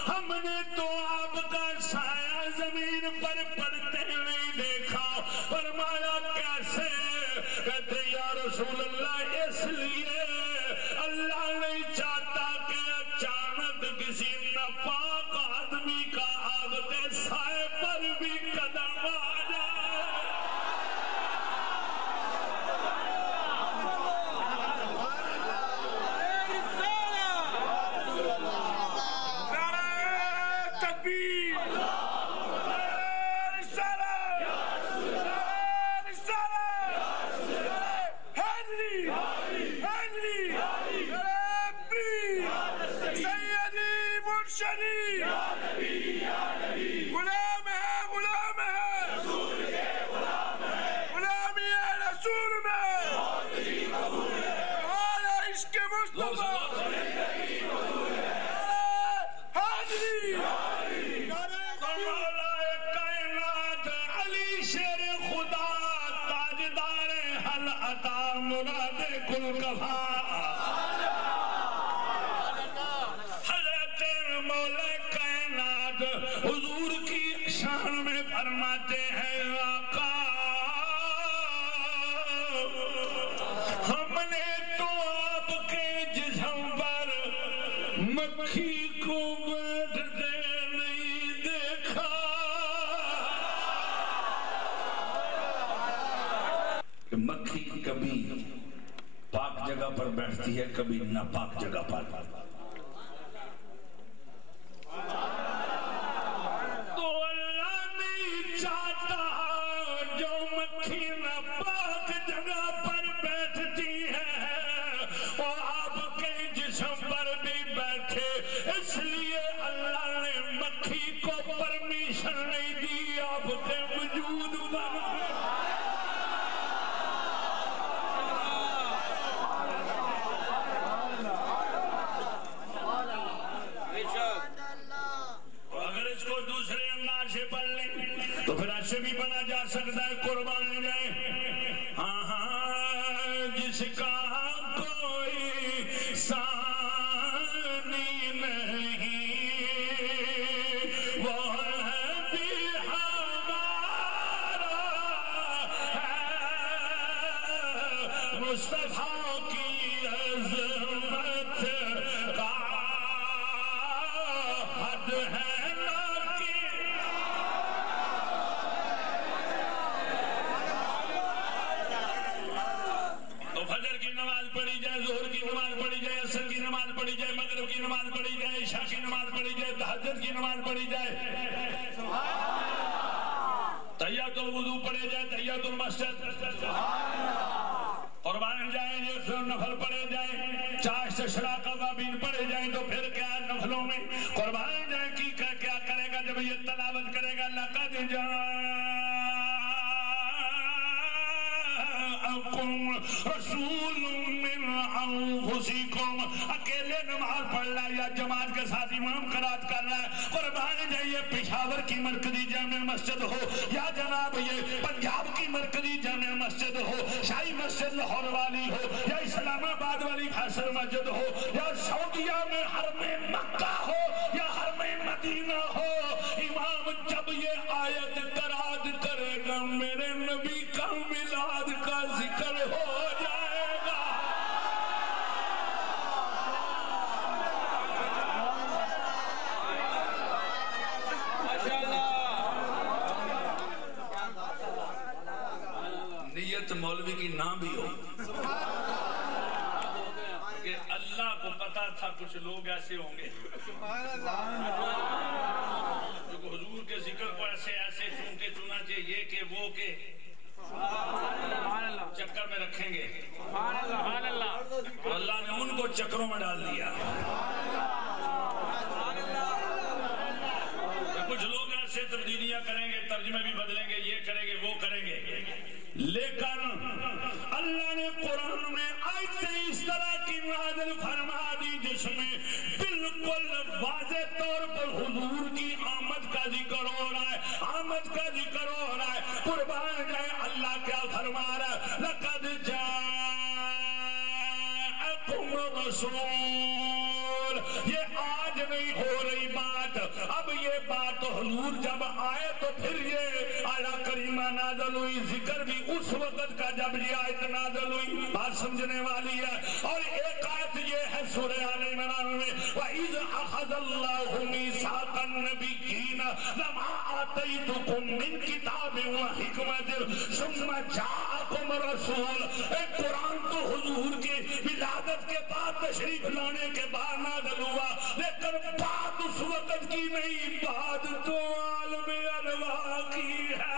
ہم نے تو آپ کا سایہ زمین پر پڑتے نہیں دیکھا. فرمایا کیسے؟ کہتے یا رسول اللہ اس لیے اللہ نہیں چاہتا کہ اچانک کسی ناپاک آدمی کا آپ کے سائے پر بھی قدم آ جائے. حضرت مولا کائنات حضور کی شان میں فرماتے ہیں آقا ہم نے تو آپ کے جسم پر مکھی کو بیٹھتے کبھی پاک جگہ پر بیٹھتی ہے کبھی ناپاک جگہ پر. تو اللہ نہیں چاہتا جو مکھی ناپاک جگہ پر بیٹھتی ہے وہ آپ کے جسم پر بھی بیٹھے. اس لیے اللہ نے مکھی کو پرمیشن نہیں دی آپ کے وجود پر. تو پھر ایسے بھی بنا جا سکتا ہے قربان جائے. ہاں ہاں جس کا کوئی ثانی نہیں وہ بھی ہمارا ہے. مصطفیٰ کی عظمت کا حد ہے. تہجد کی نماز پڑھی جائے تحیۃ الوضو پڑھے جائے تحیۃ المسجد قربان جائیں نفل پڑھے جائیں چاشت اشراق اوابین پڑھے جائیں. تو پھر کیا نفلوں میں قربان جائیں کی کیا کرے گا جب یہ تلاوت کرے گا لقد جاءکم رسول من انفسکم. اکیلے نماز پڑھ رہا ہے یا جماعت کے ساتھ امام قرات کر رہا ہے قربان جائیے پشاور کی مرکزی جامع مسجد ہو یا جناب یہ پنجاب کی مرکزی جامع مسجد ہو شاہی مسجد لاہور والی ہو یا اسلام آباد والی فیصل مسجد ہو یا سعودیہ میں حرم مکہ ہو یا حرم مدینہ ہو امام جب یہ آیت قرات کرے گا میرے نبی کا میلاد کا ذکر ہو جائے گا. نیت مولوی کی نہ بھی ہو کہ اللہ کو پتا تھا کچھ لوگ ایسے ہوں گے جو حضور کے ذکر کو ایسے چونکے چنا چاہیے یہ کہ وہ کہ چکر میں رکھیں گے. اللہ نے ان کو چکروں میں ڈال دیا. کچھ لوگ ایسے تبدیلیاں کریں گے ترجمے بھی بدلیں گے یہ کریں گے وہ کریں گے لیکن اللہ نے قرآن میں آیتیں اس طرح کی نازل فرما دی جس میں بالکل واضح طور پر حضور کی آمد کا ذکر ہو رہا ہے آمد کا ذکر ہو رہا ہے. قربان جائے اللہ کیا فرما رہا ہے لقد جاءکم رسول. یہ آج نہیں ہو رہی بات اب یہ بات حضور جب آئے تو پھر یہ آیت کریمہ نازل ہوئی. ذکر بھی اس وقت کا جب یہ آیت نازل ہوئی. بات سمجھنے والی ہے. اور ایک آیت یہ ہے سورہ آل عمران میں وَإِذْ أَخَذَ اللَّهُ مِيثَاقَ النَّبِيِّينَ لَمَا آتَيْتُكُم مِّن كِتَابٍ وَحِكْمَةٍ ثُمَّ جَاءَكُمْ رَسُولٌ. قرآن تو حضور کی ولادت کے بعد تشریف لانے کے بعد نازل ہوا لیکن بات اس وقت کی نہیں بات تو عالم ارواح کی ہے.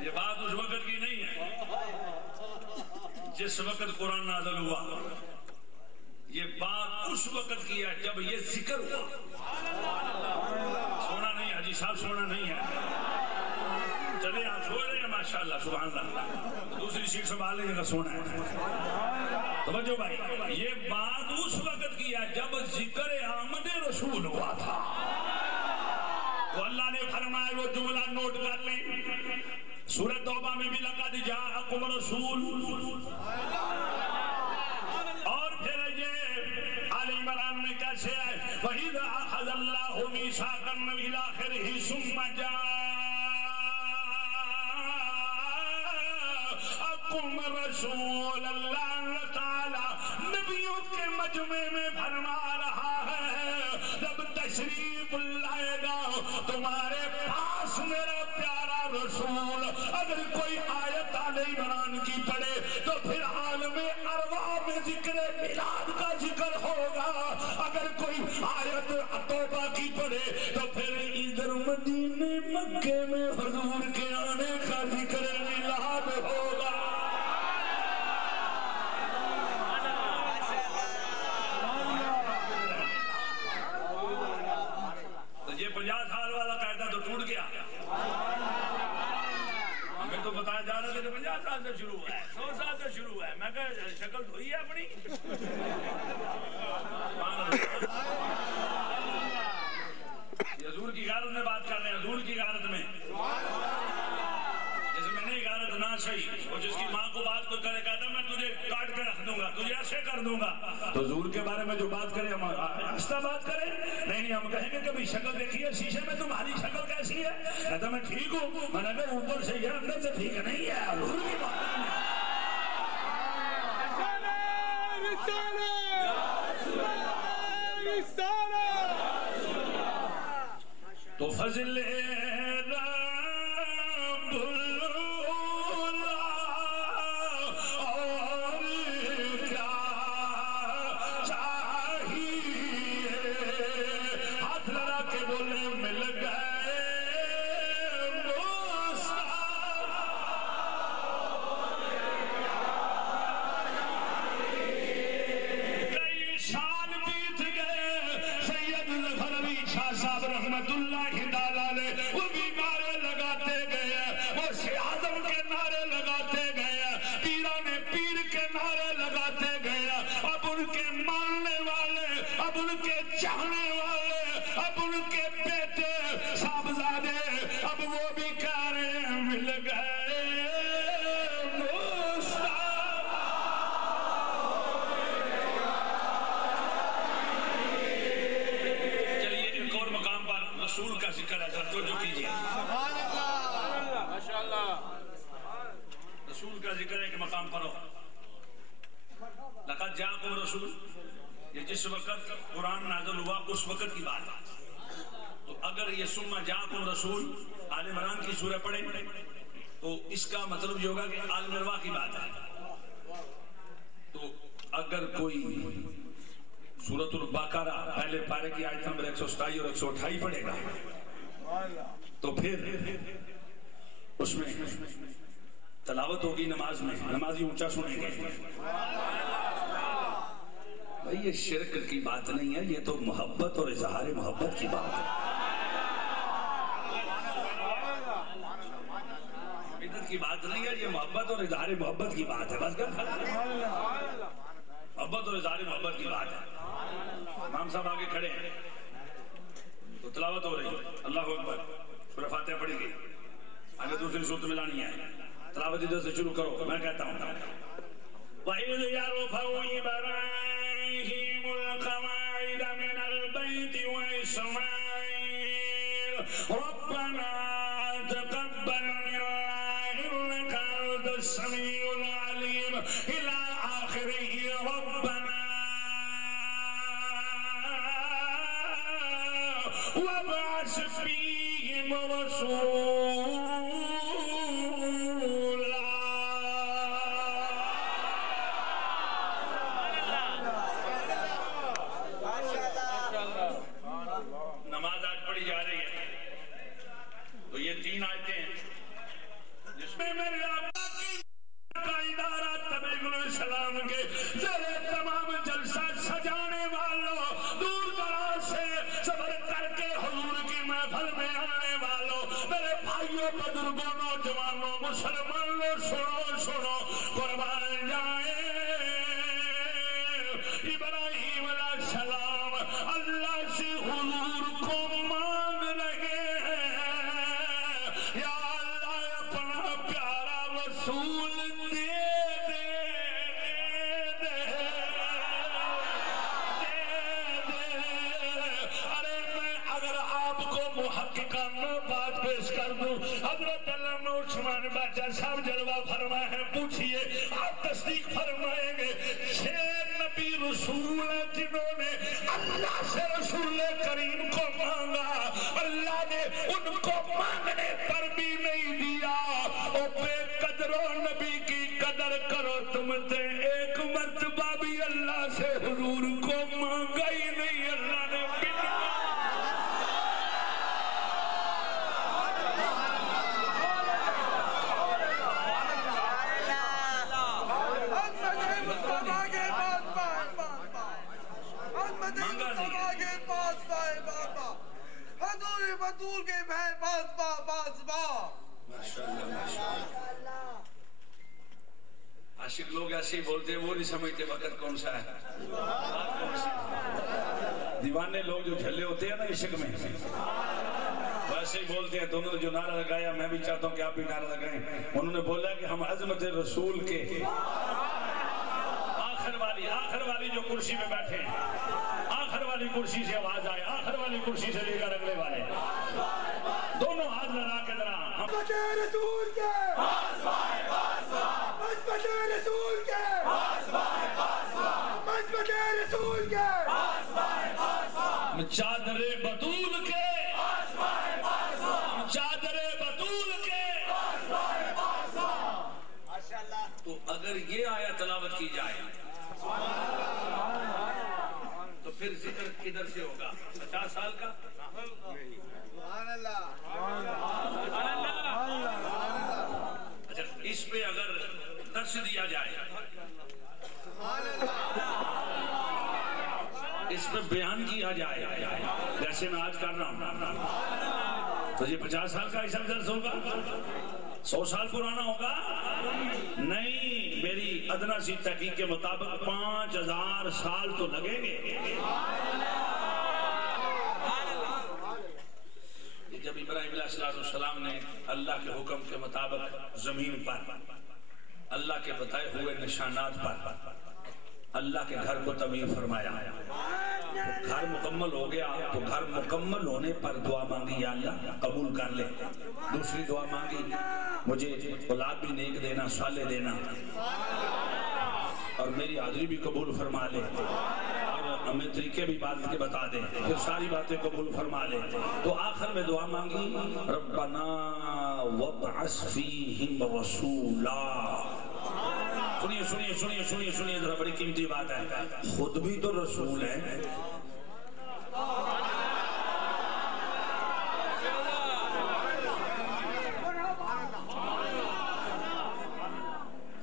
یہ بات اس وقت کی نہیں ہے جس وقت قرآن نازل ہوا. یہ بات اس وقت کی ہے جب یہ ذکر ہوا. سونا نہیں حاجی صاحب سونا نہیں ہے. چلے آپ سو رہے ہیں ماشاءاللہ سبحان اللہ. دوسری سیٹ سنبھال لیجیے گا سونا ہے. توجہ بھائی یہ بات اس وقت کی ہے جب ذکر آمد رسول ہوا تھا. تو اللہ نے فرمایا وہ جملہ نوٹ کر لیں سورہ توبہ میں بھی لقد جاءکم رسول اور پھر یہ آل عمران میں کیسے ہے وَإِذْ أَخَذَ اللَّهُ مِيثَاقَ النَّبِيِّ إِلَى آخِرِهِ ثُمَّ جَاءَكُمْ رَسُولٌ. اللہ تعالی نبیوں کے مجمع میں فرما تشریف لائے گا تمہارے پاس میرا پیارا رسول، اگر کوئی آیت علیہ عمران کی پڑھے تو پھر عالم ارواح میں ذکر میلاد کا ذکر ہوگا، اگر کوئی آیت توبہ کی پڑھے تو پھر ادھر مدینے مکے میں حضور کے آنے کا ذکر میلاد ہوگا۔ تو یہ 50 سال والا قاعدہ تو ٹوٹ گیا، ہمیں تو بتایا جا رہا تھا کہ 50 سال سے شروع ہوا ہے، 100 سال سے شروع ہوا ہے، میں کہا شکل دھوئی ہے اپنی۔ حضور کی غیرت میں بات کر رہے ہیں، حضور کی غیرت میں، جیسے میں نے غیرت نہ صحیح، اور جس کی ماں کو بات کوئی کرے کہتا میں تجھے کاٹ کے رکھ دوں گا، تجھے ایسے کر دوں گا، تو حضور کے بارے میں جو بات کرے ہم آہستہ بات کریں، نہیں ہم کہیں گے کبھی شکل دیکھیے شیشے میں تمہاری شکل کیسی ہے، کہتا میں ٹھیک ہوں، میں نے کہا اوپر سے یہ اندر سے ٹھیک نہیں ہے، حضور کی بات تو فضل رب اور کیا چاہیے، ہاتھ لڑا کے بولے مل گئے کئی سال بیت گئے، سید ظفر علی شاہ صاحب رحمت اللہ وہ بھی نعرے لگاتے گئے، وہ اعظم کے نعرے لگاتے گئے، پیران پیر کے نعرے لگاتے گئے، اب ان کے ماننے والے، اب ان کے چاہنے والے، اب ان کے بیٹے صاحبزادے اب وہ بھی کہہ رہے ہیں مل گئے مصطفیٰ۔ چلیے ایک اور مقام پر رسول کا ذکر ہے، توجہ کیجیے، رسول کا ذکر ایک مقام پر ہو، لقد جاءکم رسول، یہ جس وقت قرآن نازل ہوا اس وقت کی بات ہے، تو اگر یہ ثم جاءکم رسول آل عمران کی سورہ پڑھیں تو اس کا مطلب یہ ہوگا کہ عالم ارواح کی بات ہے، تو اگر کوئی سورۃ البقرہ پہلے پارے کی آیت نمبر 127 اور 128 پڑھے گا تو پھر اس میں تلاوت ہوگی، نماز میں نمازی اونچا سنیں گے، بھائی یہ شرک کی بات نہیں ہے، یہ تو محبت اور اظہار محبت کی بات ہے، بدعت کی بات نہیں ہے، یہ محبت اور اظہار محبت کی بات ہے، بس کر محبت اور اظہار محبت کی بات ہے۔ امام صاحب آگے کھڑے ہیں تو تلاوت ہو رہی ہے، اللہ اکبر، سورہ فاتحہ پڑھی گئی، آگے دوسری صورت ملانی ہے، تلاوت ادھر سے شروع کرو، میں کہتا ہوں وَإِذْ يَرْفَعُ إِبْرَاهِيمُ الْقَوَاعِدَ مِنَ الْبَيْتِ وَإِسْمَاعِيلُ رَبَّنَا تَقَبَّلْ مِنَّا إِنَّكَ أَنْتَ السَّمِيعُ الْعَلِيمُ إِلَى آخِرِهِ رَبَّنَا وَابْعَثْ فِيهِمْ رَسُولًا نماز آج پڑھی جا رہی ہے تو یہ 3 آیتیں ہیں جس میں میرے آقا کی کا ادارہ تبلیغ الاسلام کے ذرے تمام جلسہ سجانے والوں، دور دراز سے سفر کر کے حضور کی محفل میں آنے والوں، میرے بھائیوں بزرگوں نوجوانوں مسلمانوں سنو قربان جائیں، ابراہیم علیہ السلام اللہ سے حضور کو مانگ رہے ہیں، یا اللہ اپنا پیارا رسول دے ارے میں اگر آپ کو محققانہ بات پیش کر دوں، حضرت علامہ عثمان باچا صاحب جلوہ فرمائے ہیں، پوچھئے آپ تصدیق فرمائیں گے 6 نبی رسول ہیں جنہوں نے اللہ سے رسول کریم کو قدر کرو تم تے ایک مرتبہ بھی اللہ سے حضور کو مانگا ہی نہیں اللہ نے بطول کے بھائی باز عاشق لوگ ایسے ہی بولتے ہیں وہ نہیں سمجھتے وقت کون سا ہے دیوانے لوگ جو جھلے ہوتے ہیں نا عشق میں ویسے ہی بولتے ہیں دونوں نے جو نعرہ لگایا میں بھی چاہتا ہوں کہ آپ بھی نعرہ لگائیں انہوں نے بولا کہ ہم عظمت رسول کے آخر والی جو کرسی میں بیٹھے ہیں آخر والی کرسی سے آواز آئے آخر والی کرسی سے لے کر اگلے والے دونوں ہاتھ لڑا کے ذرا عظمت رسول کے عظمت رسول کے عظمت رسول کے چادر بطول کے چادر بطول کے تو اگر یہ آیا تلاوت کی جائے تو پھر ذکر کدھر سے ہوگا 50 سال کا اچھا اس پہ اگر درس دیا جائے اس پہ بیان کیا جائے جیسے میں آج کر رہا ہوں تو یہ 50 سال کا ایسا درس ہوگا 100 سال پرانا ہوگا نہیں میری ادنا سی تحقیق کے مطابق 5000 سال تو لگیں گے جب ابراہیم علیہ السلام نے اللہ کے حکم کے مطابق زمین پر اللہ کے بتائے ہوئے نشانات پر اللہ کے گھر کو تعمیر فرمایا گھر مکمل ہو گیا تو گھر مکمل ہونے پر دعا مانگی یا اللہ قبول کر لے دوسری دعا مانگی مجھے اولاد بھی نیک دینا صالح دینا اور میری حاضری بھی قبول فرما لے اور ہمیں طریقے بھی عبادت کے بتا دے پھر ساری باتیں قبول فرما لے تو آخر میں دعا مانگی ربنا وابعث فیہم رسولا سنیے سنیے سنیے سنیے سنیے ذرا بڑی قیمتی بات ہے خود بھی تو رسول ہے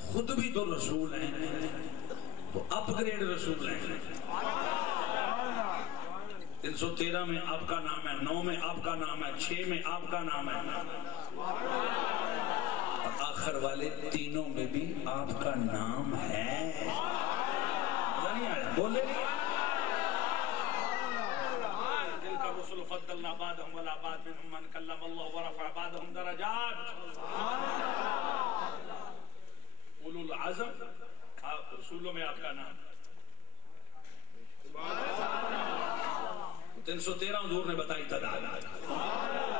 خود بھی تو رسول ہیں تو اپ گریڈ رسول ہیں 313 میں آپ کا نام ہے 9 میں آپ کا نام ہے 6 میں آپ کا نام ہے آخر والے تینوں میں بھی آپ کا نام ہے نہیں آیا بولے تلک الرسل فضلنا بعضهم على بعض منهم من كلم الله ورفع بعضهم درجات اولو العزم رسولوں میں آپ کا نام 313 حضور نے بتائی تعداد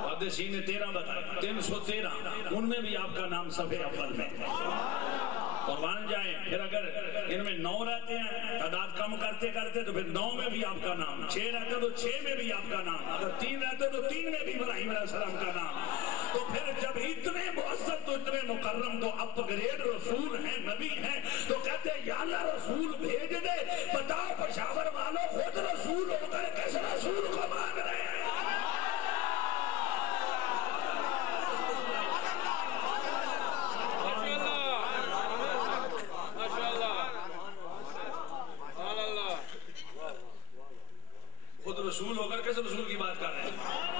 حدیثین نے 13 بتائی 313 ان میں بھی آپ کا نام صفحے اول میں قربان جائیں پھر اگر ان میں 9 رہتے ہیں تعداد کم کرتے کرتے تو پھر 9 میں بھی آپ کا نام 6 رہتے تو 6 میں بھی آپ کا نام اگر 3 رہتے تو 3 میں بھی ابراہیم علیہ السلام کا نام تو پھر جب اتنے معزز تو اتنے مکرم تو اپ گریڈ رسول ہیں نبی ہیں تو کہتے ہیں یا اللہ رسول بھیج دے بتاؤ پشاور والوں خود رسول ہو کر کس رسول کو مانگ رہے ہیں خود رسول ہو کر کس رسول کی بات کر رہے ہیں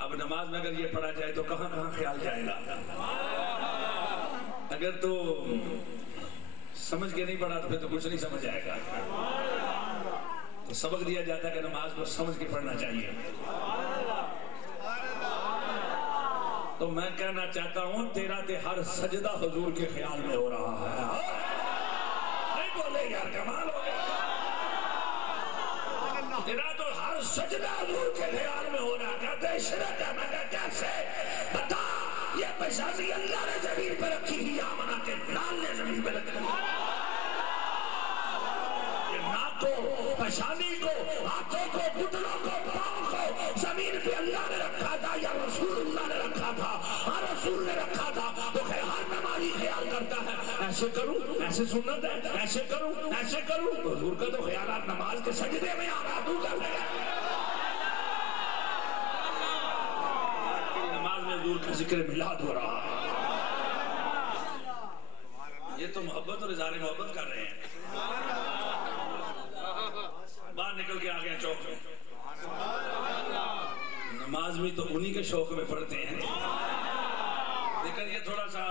اب نماز میں اگر یہ پڑھا جائے تو کہاں کہاں خیال جائے گا اگر تو سمجھ کے نہیں پڑھا تو پھر تو کچھ نہیں سمجھ آئے گا تو سبق دیا جاتا ہے کہ نماز کو سمجھ کے پڑھنا چاہیے تو میں کہنا چاہتا ہوں تیرا تے ہر سجدہ حضور کے خیال میں ہو رہا ہے نہیں بولے یار کمال ہو گیا تیرا تو ہر سجدہ حضور کے خیال میں ہو رہا کہتے ہیں شرک ہے میں کہتا کیسے بتا یہ پیشانی اللہ نے زمین پہ رکھی ہی آمنہ کے نال نے زمین پہ رکھی یہ ناک کو پیشانی کو ہاتھوں کو گھٹنوں کو پاؤں کو زمین پہ اللہ نے رکھا تھا یا رسول اللہ نے رکھا تھا ہر رسول نے رکھا تھا تو ہر نمازی خیال کرتا ہے ایسے کروں، ایسے سنت ہے، ایسے کروں، ایسے کروں. تو حضور کا تو خیالات نماز کے سجدے میں آ رہا، تو کر لگا نماز میں حضور کا ذکر میلاد ہو رہا ہے. یہ تو محبت اور اظہار محبت کر رہے ہیں. باہر نکل کے آ گئے چوک میں. نماز بھی تو انہی کے شوق میں پڑھتے ہیں، لیکن یہ تھوڑا سا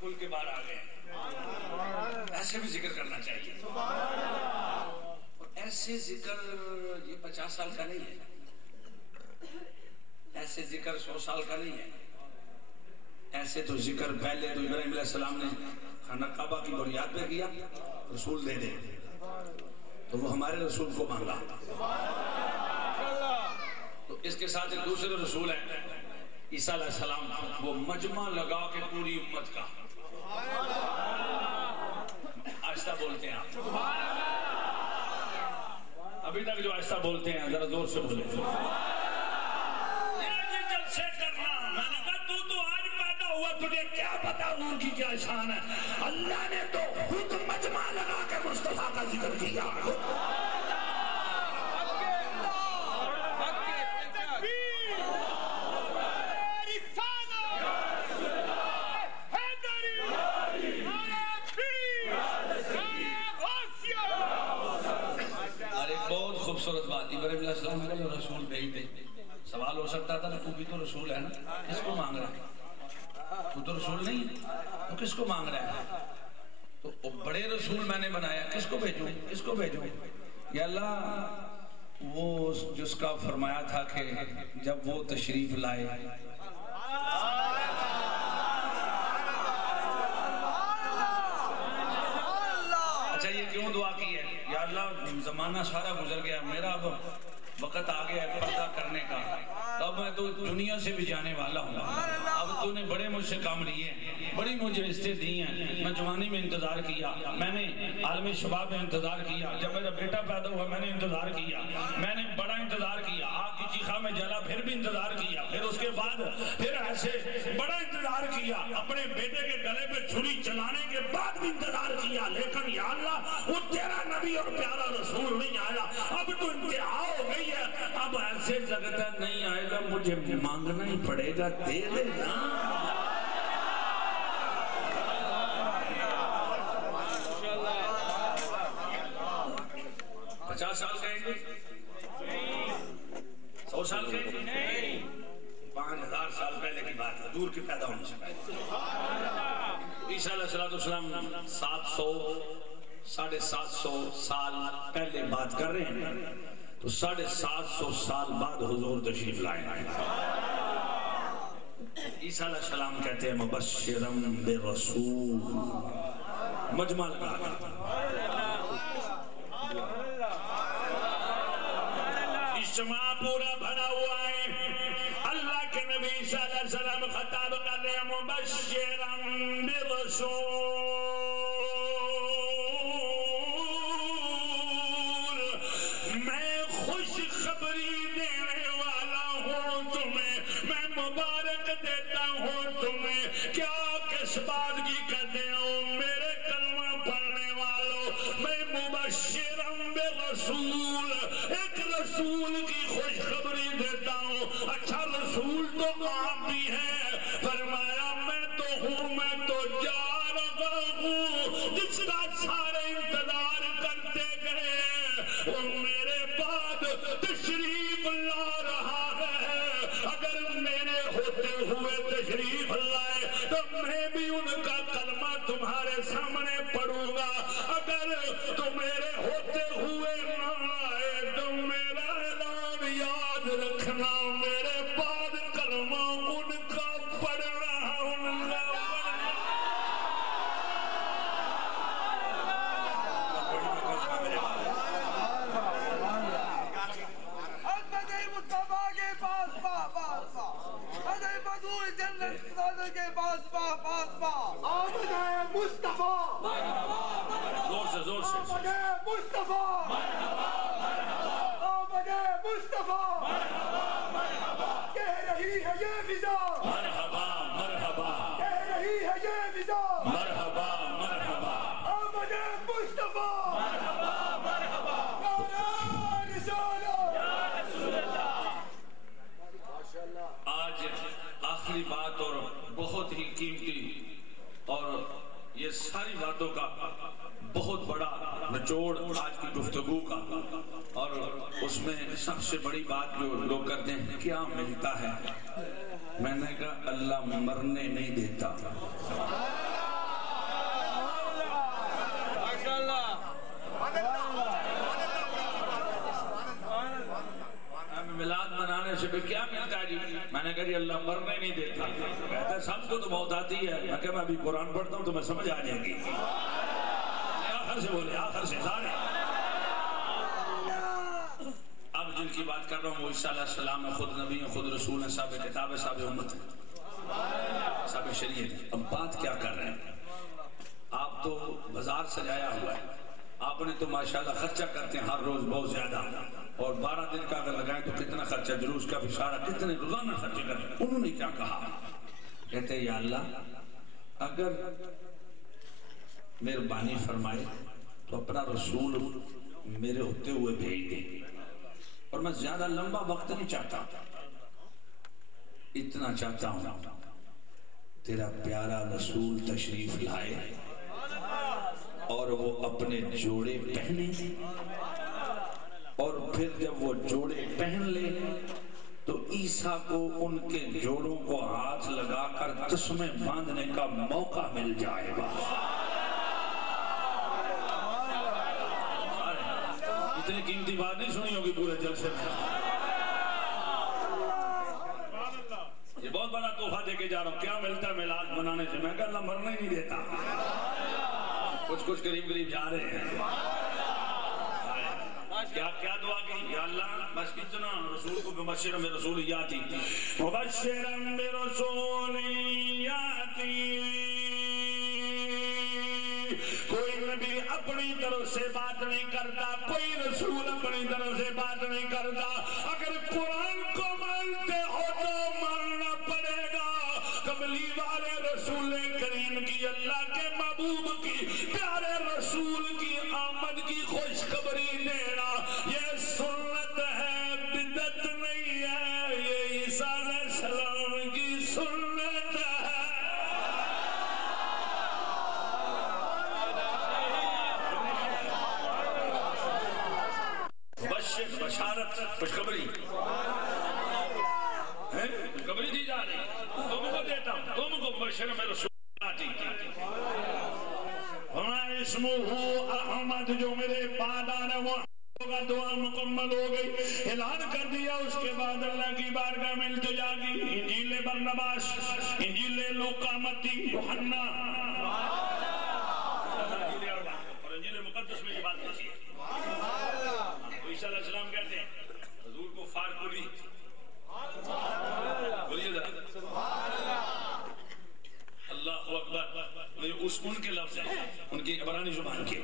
کھل کے باہر آ گئے. ایسے بھی ذکر کرنا چاہیے. اور ایسے ذکر یہ 50 سال کا نہیں ہے، ایسے ذکر 100 سال کا نہیں ہے. ایسے تو ذکر پہلے تو ابراہیم علیہ السلام نے خانہ کعبہ کی بنیاد پہ کیا، رسول دے دے تو وہ ہمارے رسول کو مانگا. تو اس کے ساتھ ایک دوسرے رسول ہیں عیسیٰ علیہ السلام، وہ مجمع لگا کے پوری امت کا. آہستہ بولتے ہیں آپ، ابھی تک جو آہستہ بولتے ہیں ذرا زور سے بولیں. جلسے کرنا، میں نے کہا تو آج پیدا ہوا، تجھے کیا پتا حضور کی کیا شان ہے. اللہ نے تو خود مجمع لگا کے مصطفیٰ کا ذکر کیا. خوبصورت بات، ابراہیم علیہ السلام کا جو رسول بھیج دے. سوال ہو سکتا تھا تو بھی تو رسول ہے نا، کس کو مانگ رہا ہے؟ تو رسول نہیں تو کس کو مانگ رہا ہے؟ تو بڑے رسول میں نے بنایا، کس کو بھیجوں، کس کو بھیجوں؟ یا اللہ وہ جس کا فرمایا تھا کہ جب وہ تشریف لائے اچھا یہ کیوں دعا کی ہے؟ یا اللہ زمانہ سارا گزر گیا، میرا اب وقت آ گیا ہے پردہ کرنے کا، تو اب میں تو دنیا سے بھی جانے والا ہوں. اب تو نے بڑے مجھ سے کام لیے ہیں، بڑی مجھے رشتے دی ہیں. میں جوانی میں انتظار کیا، میں نے عالم شباب میں انتظار کیا، جب میرا بیٹا پیدا ہوا میں نے انتظار کیا، میں نے بڑا انتظار کیا، آگ کی چیخا میں جلا پھر بھی انتظار کیا، پھر اس کے بعد پھر ایسے بڑا انتظار کیا، اپنے بیٹے کے گلے پہ چھری چلانے کے بعد بھی انتظار کیا. لیکن یا اللہ وہ تیرا نبی اور پیارا رسول نہیں آیا. اب تو انتہا ہو گئی ہے، اب ایسے لگتا نہیں آئے گا، مجھے مانگنا ہی پڑے گا، دے دے نا. 50 سال کہیں گے، 100 سال کہیں گے، 5000 سال پہلے کی بات ہے، حضور کے پیدا ہونے سے پہلے. عیسیٰ علیہ السلام 700 سال پہلے بات کر رہے ہیں، تو 750 سال بعد حضور تشریف لائے. عیسیٰ علیہ السلام کہتے ہیں مبشرم برسول، مجمع لگا اجتماع پورا بھرا ہوا ہے. اللہ کے نبی عیسیٰ علیہ السلام خطاب کر رہے ہیں مبشرم برسول، میں خوش خبری دینے والا ہوں تمہیں، میں مبارک دیتا ہوں تمہیں. کیا کس بات کی کہتے ہو میرے کلمہ پڑھنے والوں؟ میں مبشرم برسول، ایک رسول کی خوشخبری دیتا ہوں. اچھا رسول تو آپ بھی ہیں، فرمایا میں تو ہوں، میں تو جا رہا ہوں، جس کا سارے انتظار کرتے گئے وہ میرے بعد تشریف لا رہا ہے. اگر میرے ہوتے ہوئے تشریف لائے تو میں بھی ان کا کلمہ تمہارے سامنے پڑھوں گا. اگر تو میرے ہوتے ہوئے نہ آئے تو میرا اعلان یاد رکھنا، میرے بعد کلمہ ان کا پڑھنا، ان کا مصطفیٰ زور سے زور سے مصطفیٰ مصطفیٰ کہہ رہی ہے یہ فضا، مرحبا مرحبا، کہہ رہی ہے یہ فضا، مرحبا مرحبا. نچوڑ آج کی گفتگو کا، اور اس میں سب سے بڑی بات جو لوگ کرتے ہیں کیا ملتا ہے، میں نے کہا اللہ مرنے نہیں دیتا۔ میلاد منانے سے بھی کیا ملتا ہے جی؟ میں نے کہا جی اللہ مرنے نہیں دیتا۔ کہتا ہے سب کو تو موت آتی ہے۔ میں کہا میں ابھی قرآن پڑھتا ہوں تو میں سمجھ آ جائے گی۔ آخر سے بولے، آخر سے سارے۔ اب جن کی بات کر رہا ہوں وہ عیسیٰ علیہ السلام ہے، خود نبی ہیں، خود رسول ہیں، صاحب کتاب ہے، صاحب امت ہے، صاحب شریعت ہے۔ اب بات کیا کر رہے ہیں؟ آپ تو بازار سجایا ہوا ہے، آپ نے تو ماشاءاللہ خرچہ کرتے ہیں ہر روز بہت زیادہ، اور 12 دن کا اگر لگائیں تو کتنا خرچہ، جلوس کا بھی سارا، کتنے روزانہ خرچے کرتے ہیں۔ انہوں نے کیا کہا؟ کہتے ہیں یا اللہ اگر مہربانی فرمائے تو اپنا رسول میرے ہوتے ہوئے بھیج دے، اور میں زیادہ لمبا وقت نہیں چاہتا، اتنا چاہتا ہوں تیرا پیارا رسول تشریف لائے اور وہ اپنے جوڑے پہنے، اور پھر جب وہ جوڑے پہن لے تو عیسیٰ کو ان کے جوڑوں کو ہاتھ لگا کر تسمے باندھنے کا موقع مل جائے گا۔ اتنی قیمتی بات نہیں سنی ہوگی پورے جلسے میں۔ یہ بہت بڑا تحفہ دے کے جا رہا ہوں۔ کیا ملتا ہے میلاد منانے سے؟ میں کہا اللہ مرنا ہی نہیں دیتا۔ کچھ قریب قریب جا رہے ہیں۔ کیا دعا کی؟ یا اللہ بس کتنا رسول کو بمبشر میں رسول یاتی، مبشر میں رسول یاتی۔ کوئی نبی اپنی طرف سے بات نہیں کرتا، کوئی رسول اپنی طرف سے بات نہیں کرتا۔ اگر قرآن کو مانتے ہو تو ماننا پڑے گا کملی والے رسول کریم کی، اللہ کے محبوب کی، پیارے رسول کی آمد کی خوشخبری دینا یہ سنت ہے، بدعت نہیں ہے، یہ عیسیٰ علیہ السلام کی سنت ہے۔ بشارت خوشخبری خوشخبری دی جا رہی، تم کو دیتا ہوں، تم کو بشر میں رسول آتی۔ ہمارا اسمہ احمد جو میرے بعد آنے وہ کا دعا مکمل ہو گئی، اعلان کر دیا۔ اس کے بعد اللہ کی بارگاہ میں التجا کی، انجیل برنباس، انجیل لوقا، متی، یوحنا اور انجیل مقدس میں یہ بات لکھی ہے۔ عیسیٰ علیہ السلام کہتے ہیں حضور کو فارکلی، بولیے ذرا اللہ اکبر، اس ان کے لفظ ہیں، ان کی عبرانی زبان کے۔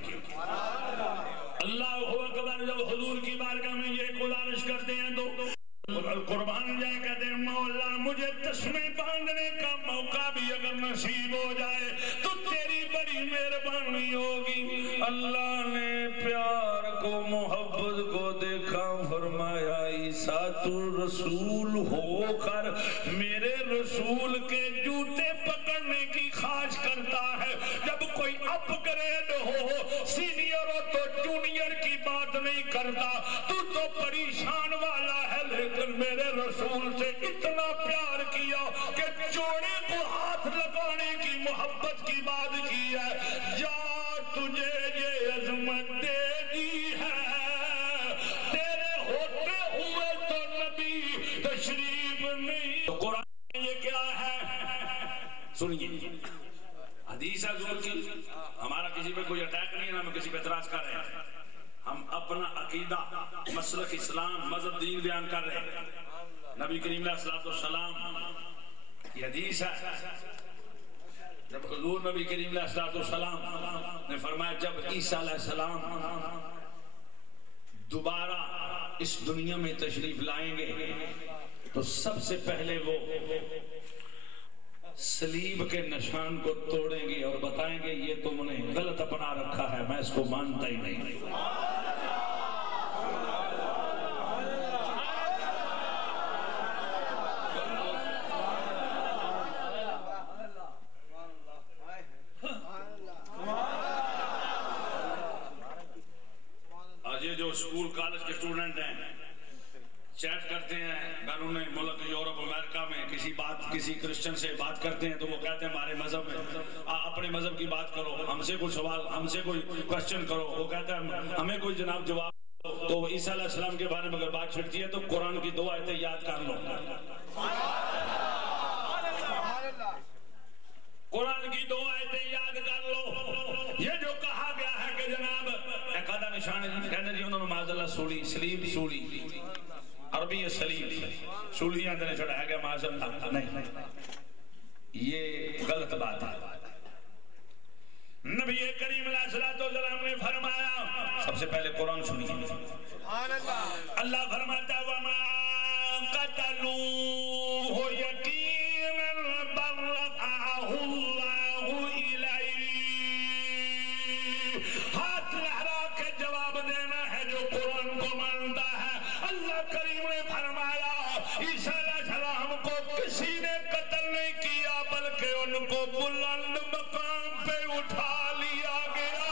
اللہ اکبر جب حضور کی بارگاہ میں یہ گزارش کرتے ہیں تو قربان جائے، کہتے ہیں مولا مجھے تسمے باندھنے کا موقع بھی اگر نصیب ہو جائے تو تیری بڑی مہربانی ہوگی۔ اللہ نے پیار کو، محبت کو دیکھا، فرمایا عیسیٰ تو رسول ہو کر میرے رسول کے جوتے پکڑنے کی خواہش کرتا ہے۔ جب کوئی اپ گریڈ ہو، سینئر ہو تو جونیئر کی بات نہیں کرتا، تو بڑی شان والا ہے، لیکن میرے رسول سے اتنا پیار کیا کہ جوڑے کو ہاتھ لگانے کی محبت کی بات کی ہے۔ یا تجھے یہ عظمت دے دی ہے، تیرے ہوتے ہوئے تو نبی تشریف نہیں۔ تو قرآن میں یہ کیا ہے سنیے، حدیث ہے حضور کی، ہمارا کسی پہ کوئی اٹیک نہیں ہے، ہم کسی پہ اعتراض کر رہے ہیں، ہم اپنا عقیدہ، مسلک اسلام، مذہب، دین بیان کر رہے ہیں۔ نبی کریم علیہ السلام کی حدیث ہے، جب حضور نبی کریم علیہ السلام نے فرمایا جب عیسیٰ علیہ السلام دوبارہ اس دنیا میں تشریف لائیں گے تو سب سے پہلے وہ صلیب کے نشان کو توڑیں گے اور بتائیں گے یہ تم نے غلط اپنا رکھا ہے، میں اس کو مانتا ہی نہیں۔ کسی کرسچن سے بات کرتے ہیں تو وہ کہتے ہیں ہمارے مذہب میں، اپنے مذہب کی بات کرو، ہم سے کوئی سوال، ہم سے کوئی کوشچن کرو، وہ کہتا ہے ہمیں کوئی جناب جواب. تو عیسیٰ علیہ السلام کے بارے میں اگر بات چھڑتی ہے تو قرآن کی 2 آیتیں یاد کر لو. قرآن کی 2 آیتیں یاد کر لو. یہ جو کہا گیا ہے کہ جناب ایک آدھا نشان ہے، کہنے جی انہوں نے معاذ اللہ سولی، سلیب سولی، عربی ہے سلیب، سولیاں اندر چڑھایا گیا معاذ اللہ، نہیں، یہ غلط بات ہے. نبی کریم علیہ السلام نے فرمایا، سب سے پہلے قرآن سنیے، اللہ فرماتا ہے وَمَا قَتَلُوهُ يَقِينًا بَلْ رَفَعَهُ اللَّهُ إِلَيْهِ. ہاتھ لہرا کے جواب دینا ہے جو قرآن کو مانتا ہے. اللہ کریم نے فرمایا عیسیٰ علیہ السلام کو کسی نے قتل نہیں کیا بلکہ ان کو بلند مقام پہ اٹھا لیا گیا.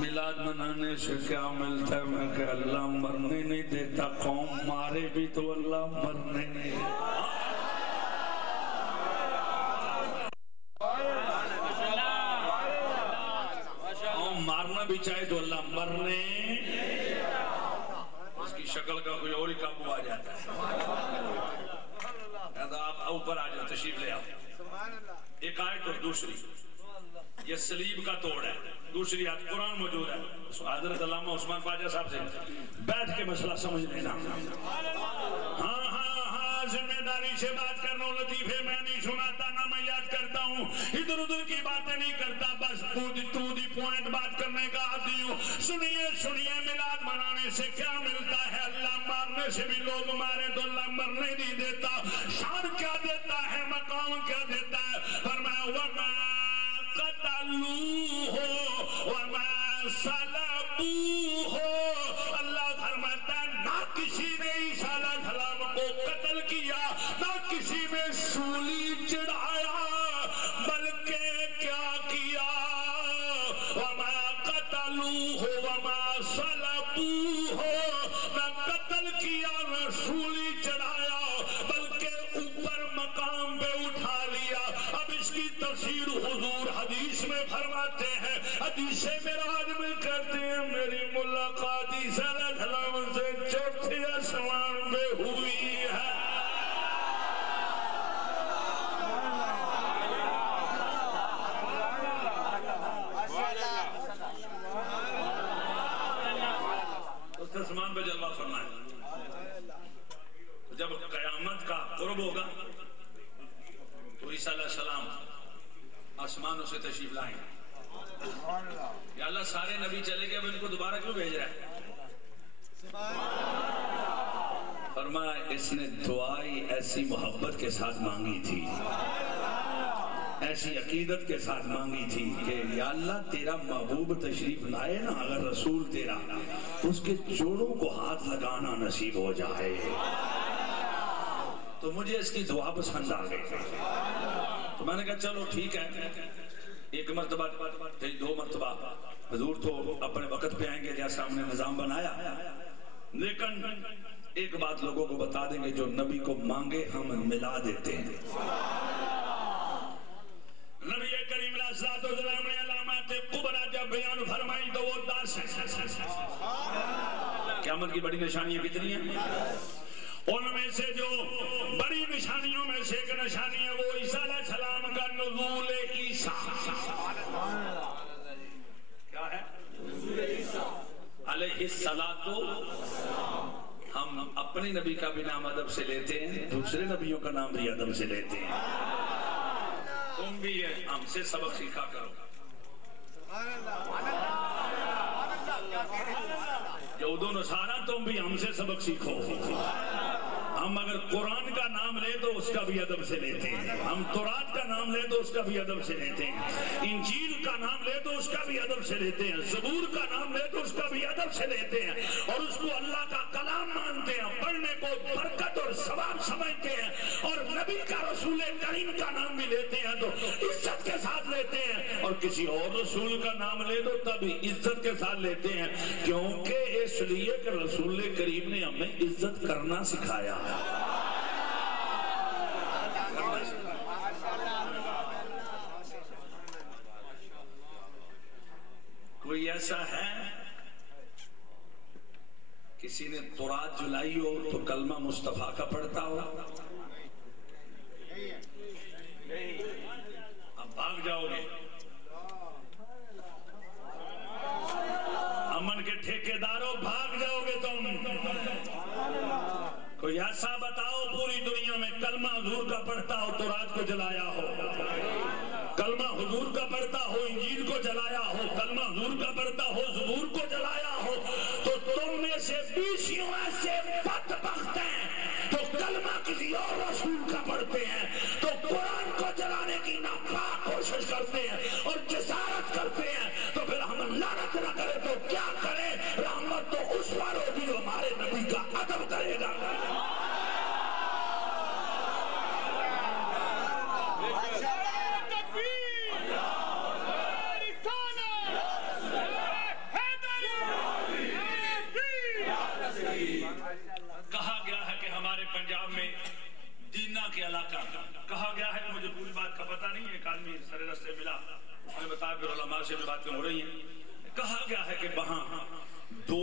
میلاد منانے سے کیا ملتا ہے؟ میں کہ اللہ مرنے نہیں دیتا، قوم مارے بھی تو اللہ مرنے نہیں دیتا. قوم مارنا بھی چاہے تو اللہ مرنے، اس کی شکل کا کوئی اور ہی قابو آ جاتا ہے. آپ اوپر آ جاؤ، تشریف لے آؤ. ایک آیت اور دوسری، یہ سلیب کا توڑ ہے. دوسری آیت قرآن موجود ہے. حضرت علامہ عثمان خواجہ صاحب سے بیٹھ کے مسئلہ سمجھ لینا. ہاں ہاں ہاں، ذمہ داری سے بات کرنا. لطیفے میں نہیں سناتا، نہ میں یاد کرتا ہوں، ادھر ادھر کی باتیں نہیں کرتا، بس ٹو دی پوائنٹ بات کرنے کا عادی ہوں. سنیے سنیے، میلاد منانے سے کیا ملتا ہے؟ اللہ مارنے سے بھی لوگ مارے تو اللہ مرنے نہیں دیتا. شان کیا دیتا ہے، مقام کیا دیتا ہے؟ فرمایا وَمَا قَتَلُوهُ وَمَا صَلَبُوهُ. اللہ فرماتا ہے نہ کسی نے عیسیٰ علیہ السلام کو قتل کیا، نہ کسی نے سولی چڑھایا، بلکہ کیا کیا؟ وَمَا قَتَلُوهُ وَمَا صَلَبُوهُ. نہ قتل کیا، نہ سولی چڑھایا، بلکہ اوپر مقام پہ اٹھا لیا. اب اس کی تفسیر حضور حدیث میں فرماتے ہیں، حدیث معراج میں کہتے ہیں میری ملاقات عیسیٰ علیہ السلام سے چوتھے آسمان پہ ہوئی ہے. اس آسمان پہ جلوہ فرمایا. جب قیامت کا قرب ہوگا تو عیسیٰ علیہ السلام آسمانوں سے تشریف لائیں. یا اللہ سارے نبی چلے گئے، اب ان کو دوبارہ کیوں بھیج رہا ہے؟ فرمایا اس نے دعائی ایسی محبت کے ساتھ مانگی تھی، ایسی عقیدت کے ساتھ مانگی تھی کہ یا اللہ تیرا محبوب تشریف لائے نا، اگر رسول تیرا، اس کے جوڑوں کو ہاتھ لگانا نصیب ہو جائے. تو مجھے اس کی دعا پسند آ گئی. تو میں نے کہا چلو ٹھیک ہے، ایک مرتبہ پھر 2 مرتبہ حضور تو اپنے وقت پہ آئیں گے جیسا ہم نے نظام بنایا. لیکن ایک بات لوگوں کو بتا دیں گے، جو نبی کو مانگے ہم ملا دیتے ہیں. نبی کریم علیہ السلام نے علامات کبریٰ جب بیان فرمائی تو وہ 10 ہیں. قیامت کی بڑی نشانیاں کتنی ہیں؟ ان میں سے جو بڑی نشانیوں میں سے ایک نشانی ہے وہ عیسیٰ علیہ السلام کا نزول عیسیٰ. کیا ہے؟ نزول عیسیٰ علیہ السلام. ہم اپنے نبی کا بھی نام ادب سے لیتے ہیں، دوسرے نبیوں کا نام بھی ادب سے لیتے ہیں. تم بھی ہم سے سبق سیکھا کرو. یہود و نصارہ تم بھی ہم سے سبق سیکھو. ہم اگر قرآن کا نام لے تو اس کا بھی ادب سے لیتے ہیں، ہم تورات کا نام لے تو اس کا بھی ادب سے لیتے ہیں، انجیل کا نام لے تو اس کا بھی ادب سے لیتے ہیں، زبور کا نام لے تو اس کا بھی ادب سے لیتے ہیں، اور اس کو اللہ کا کلام مانتے ہیں، پڑھنے کو برکت اور ثواب سمجھتے ہیں، اور نبی کا رسول کریم کا نام بھی لیتے ہیں تو عزت کے ساتھ لیتے ہیں. اور کسی اور رسول کا نام لے دو تب عزت کے ساتھ لیتے ہیں، کیونکہ اس لیے کہ رسول کریم نے ہمیں عزت کرنا سکھایا ہے۔ کوئی ایسا ہے کسی نے تورات جلائی ہو تو کلمہ مصطفیٰ کا پڑھتا ہو؟ اب بھاگ جاؤ گے، امن کے ٹھیکیداروں بھاگ جاؤ گے تم۔ کوئی ایسا بتاؤ پوری دنیا میں کلمہ حضور کا پڑھتا ہو تورات کو جلایا ہو، کلمہ حضور کا پڑھتا ہو انجیل کو جلایا ہو، کلمہ حضور کا پڑھتا ہو زبور کو جلایا ہو، تو تم میں سے 20 ایسے بدبخت ہیں تو کلمہ کسی اور رسول کا پڑھتے ہیں، تو قرآن کو جلانے کی ناپاک کوشش کرتے ہیں اور جسارت کرتے ہیں، تو پھر ہم لعنت نہ کرے تو کیا کرے؟ رحمت تو اس پر ہوگی جو ہمارے نبی کا ادب کرے گا۔ کہا گیا ہے کہ ہمارے پنجاب میں دینا کے علاقہ، کہا گیا ہے کہ مجھے پوری بات کا پتہ نہیں ہے، ایک آدمی سر رستے ملا، اس نے بتایا، پھر علماء سے بھی باتیں ہو رہی ہیں، کہا گیا ہے کہ وہاں 2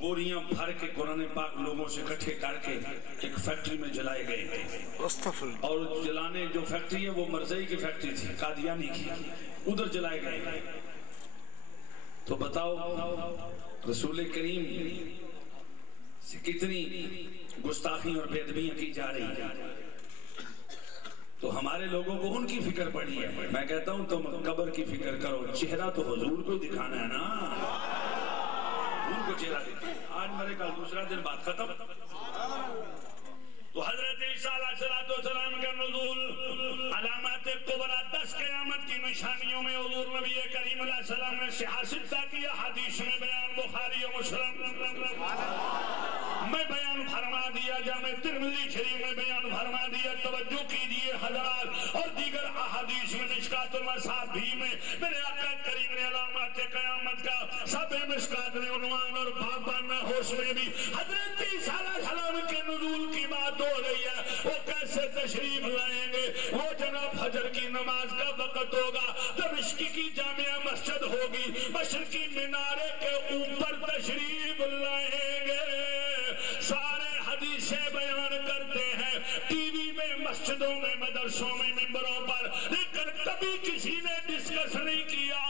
بوریاں بھر کے قرآن پاک لوگوں سے اکٹھے کر کے ایک فیکٹری میں جلائے گئے، اور جلانے جو فیکٹری ہے وہ مرزائی کی فیکٹری تھی، قادیانی کی، ادھر جلائے گئے۔ تو بتاؤ رسول کریم سے کتنی گستاخی اور بے ادبیاں کی جا رہی ہیں، تو ہمارے لوگوں کو ان کی فکر پڑی ہے۔ میں کہتا ہوں تم قبر کی فکر کرو، چہرہ تو حضور کو دکھانا ہے نا، حضور کو چہرہ دکھانا۔ آج میرے کل دوسرا دن بات ختم۔ تو حضرت عیسیٰ علیہ السلام کا نزول، علامات کبریٰ 10 قیامت کی نشانیوں میں حضور نبی کریم علیہ السلام نے سیاست کیا، حدیث میں بیان بخاری و مسلم میں بیان فرما دیا، جامع ترمذی شریف میں بیان فرما دیا، توجہ کیجئے حضرات، اور دیگر احادیث میں مشکات المصابیح میں میرے آقا کریم نے علامات قیامت کا سب مشکات نے عنوان اور باب میں ہوش میں بھی حضرت عیسیٰ علیہ السلام کے نزول کی بات ہو رہی ہے۔ وہ کیسے تشریف لائیں گے؟ وہ جناب فجر کی نماز کا وقت ہوگا، دمشق کی جامع مسجد ہوگی، مشرقی مینارے کے اوپر تشریف لائیں گے۔ سارے حدیثیں بیان کرتے ہیں، ٹی وی میں، مسجدوں میں، مدرسوں میں، منبروں پر، لیکن کبھی کسی نے ڈسکس نہیں کیا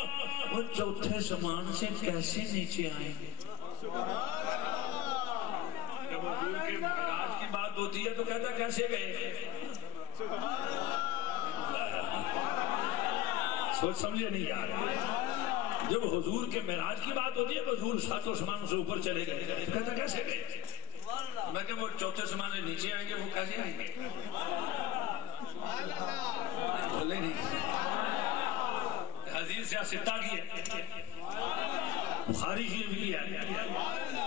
وہ چوتھے سمان سے کیسے نیچے آئیں گے۔ جب حضور کے معراج کی بات ہوتی ہے تو کہتا کیسے گئے؟ سوچ سمجھے نہیں یار، جب حضور کے معراج کی بات ہوتی ہے تو حضور 7 آسمانوں سے اوپر چلے گئے، کہتا کیسے گئے؟ میں کہ وہ چوتھے آسمان سے نیچے آئیں گے، وہ کیسے آئیں گے؟ بولے نہیں، حدیث سیاستہ کی ہے، بخاری شریف کی ہے۔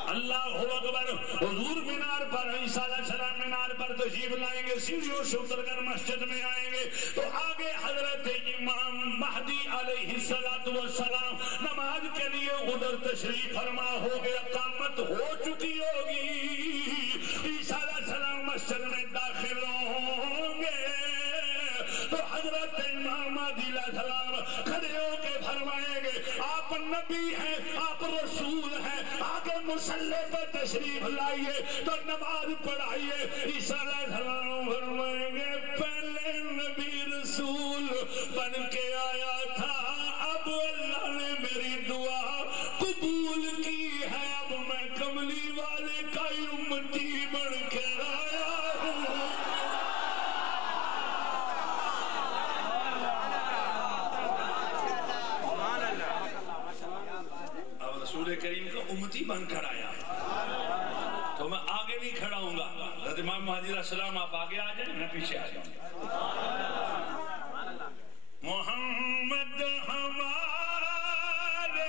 اللہ اکبر، حضور مینار پر، عیسیٰ علیہ السلام مینار پر تشریف لائیں گے، سیڑھیوں سے اتر کر مسجد میں آئیں گے تو آگے حضرت امام مہدی علیہ السلام نماز کے لیے ادھر تشریف فرما ہوگے، اقامت ہو چکی ہوگی، عیسیٰ علیہ السلام مسجد میں داخل ہوں گے تو حضرت امام مہدی علیہ السلام کھڑے ہو کے فرمائیں گے، آپ نبی ہیں، آپ رسول ہیں، آگے مصلی پر تشریف لائیے تو نماز پڑھائیے۔ عیسیٰ علیہ السلام فرمائیں گے، پہلے نبی رسول بن کے آیا تھا، اب اللہ نے میری دعا قبول کی ہے، اب میں کملی والے کا امتی بن کے آیا ہوں۔ اب رسول کریم کا امتی بن کر آیا تو میں آگے نہیں کھڑا ہوں گا، حضرت امام مہدی علیہ السلام آپ آگے آ جائیں، میں پیچھے آ جاؤں گا۔ محمد ہمارے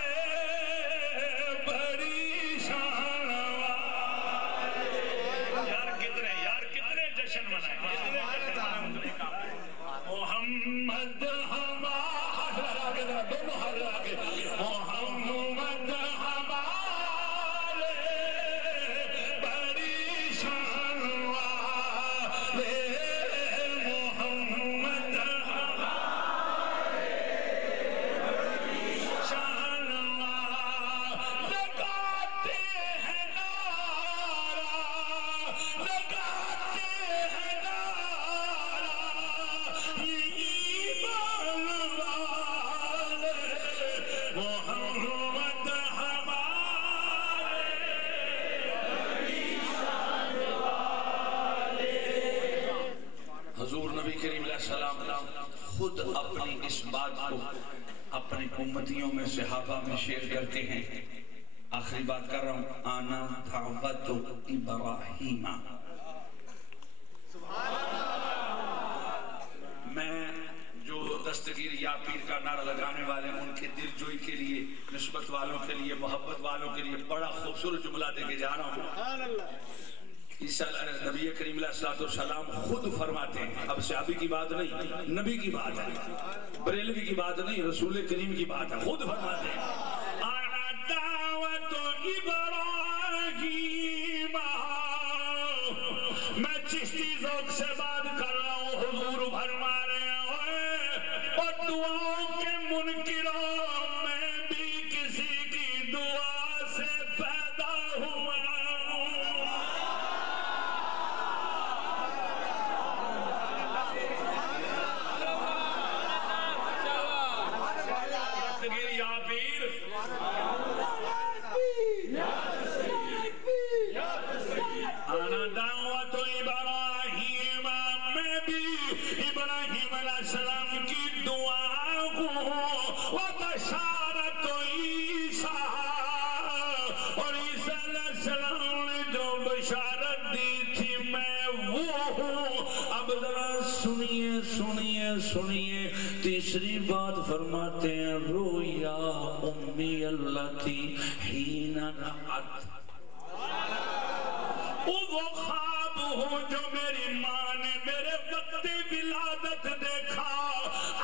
بڑی شان والے، یار کتنے جشن منائے، محمد ہمارے خود اپنی اس بات کو اپنی امتیوں میں صحابہ میں شیئر کرتے ہیں. آخری بات کر رہا ہوں. آنا دعوت ابراہیم. میں جو دستگیر یا پیر کا نعرہ لگانے والے ہیں ان کے دل جوئی کے لیے، نسبت والوں کے لیے، محبت والوں کے لیے بڑا خوبصورت جملہ دے کے جا رہا ہوں. نبی کریم علیہ السلام خود فرماتے ہیں، اب صحابی کی بات نہیں، نبی کی بات ہے، بریلوی کی بات نہیں، رسول کریم کی بات ہے. خود فرماتے ہیں آنا دعوت ابراہیم. میں چشتی ذوق سے بات کر رہا ہوں. حضور فرما رہے ہیں اور دعاؤں کے منکروں میں بھی کسی کی دعا سے پیدا ہوا. سنیے تیسری بات فرماتے ہیں رویا امی اللتی حین رأت. وہ خواب ہوں جو میری ماں نے میرے وقت ولادت دیکھا.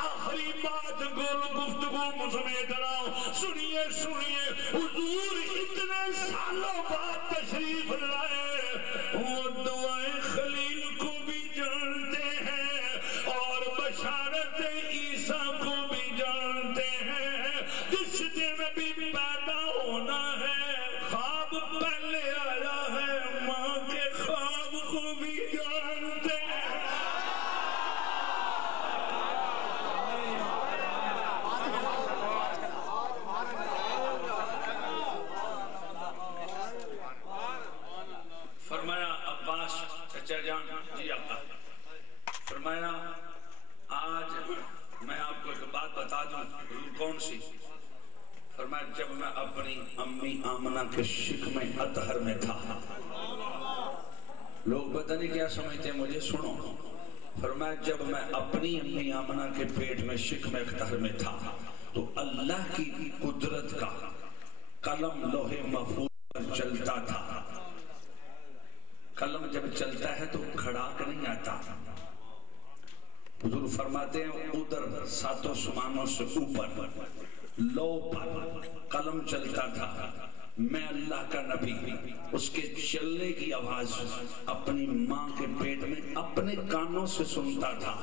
آخری بات گفتگو سمیٹ رہا ہوں. سنیے حضور اتنے سالوں بعد تشریف لائے. وہ دعائیں خلیل کو بھی جانتے ہیں اور بشارت عیسیٰ کو بھی جانتے ہیں. جس دن بھی پیدا ہونا ہے خواب پہلے آیا ہے، ماں کے خواب کو بھی جانتے ہیں. فرمایا عباس چچا جان جی آقا، فرمایا آج میں آپ کو ایک بات بتا دوں. کون سی؟ فرمایا جب میں اپنی امی آمنہ کے شکم اطہر میں تھا. لوگ پتہ نہیں کیا سمجھتے ہیں مجھے، سنو. فرمایا جب میں اپنی امی آمنہ کے پیٹ میں شکم اطہر میں تھا تو اللہ کی قدرت کا قلم لوح محفوظ پر چلتا تھا. قلم جب چلتا ہے تو کھڑاک نہیں آتا. حضور فرماتے ہیں ادھر ساتوں سمانوں سے اوپر لو پر قلم چلتا تھا. میں اللہ کا نبی اس کے چلنے کی آواز اپنی ماں کے پیٹ میں اپنے کانوں سے سنتا تھا.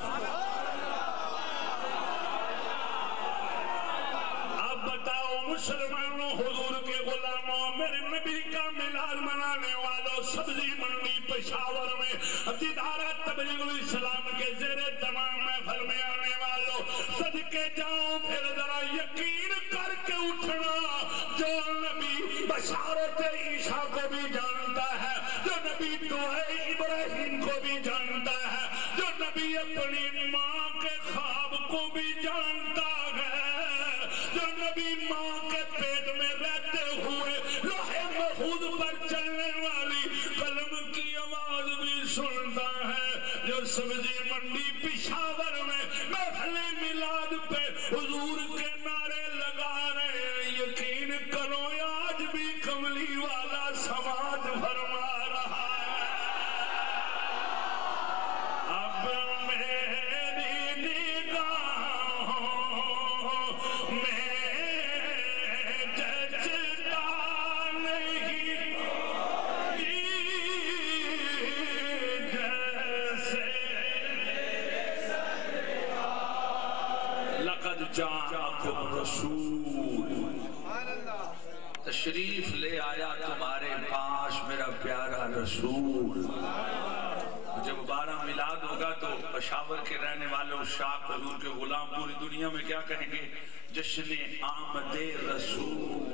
اب بتاؤ مسلمانوں، حضور کے غلاموں، میرے نبی کا میلاد منانے والوں، سبزی منڈی پشاور میں دیدارہ تبلیغ الاسلام کے زیر تمام محفل میں آنے والوں، صدقے جاؤں پھر ذرا یقین کر کے اٹھنا. جو نبی بشارت عیسیٰ کو بھی جانتا ہے، جو نبی دعائے ابراہیم کو بھی جانتا ہے، جو نبی اپنی ماں کے خواب کو بھی جانتا ہے، جو نبی ماں کے پیٹ میں رہتے ہوئے لوح محفوظ پر چلنے والی قلم کی آواز بھی سنتا ہے، جو سبزی منڈی پشاور میں محفل میلاد پہ حضور کے نعرے لگا رہے ہیں. یقین کرو آج بھی کملی والا سماج فرما رہا ہے. اب میری نگاہوں میں جچتا نہیں جیسے لقد جاءکم رسول. تشریف لے آیا تمہارے پاس میرا پیارا رسول. جب 12 میلاد ہوگا تو پشاور کے رہنے والوں، شاق حضور کے غلام پوری دنیا میں کیا کہیں گے؟ جشن آمد رسول.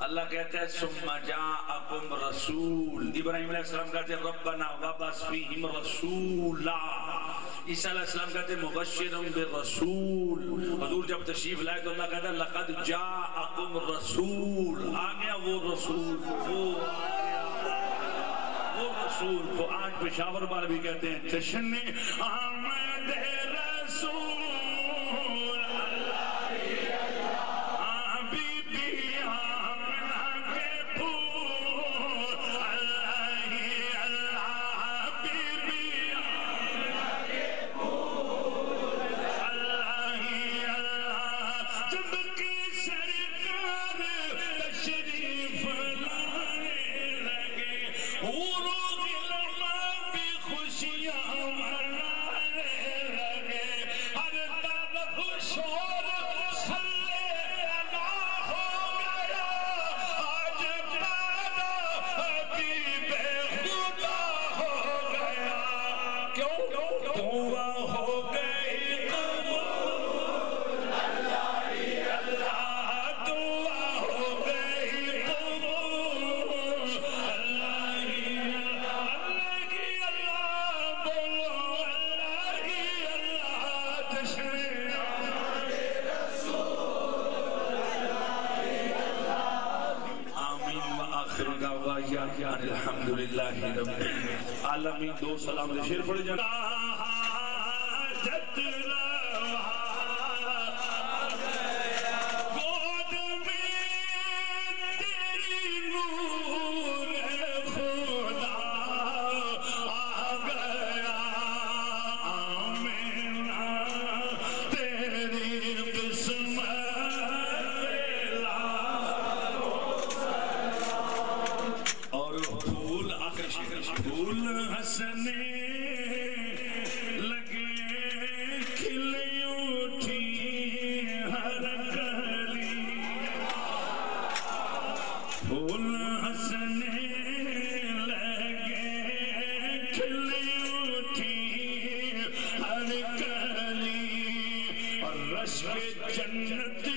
اللہ کہتا ہے ثم جاءکم رسول. ابراہیم علیہ السلام کہتے ہیں ربنا وابعث فیہم رسولا. عیسیٰ علیہ السلام کہتے ہیں مبشرم بالرسول. حضور جب تشریف لائے تو اللہ کہتا ہے لقد جاءکم الرسول. آ گیا وہ رسول, وہ رسول. تو آج پشاور والے بھی کہتے ہیں جشن آمد رسول. الحمدللہ رب العالمین. دو سلام دے شیر پڑے جانا. جنت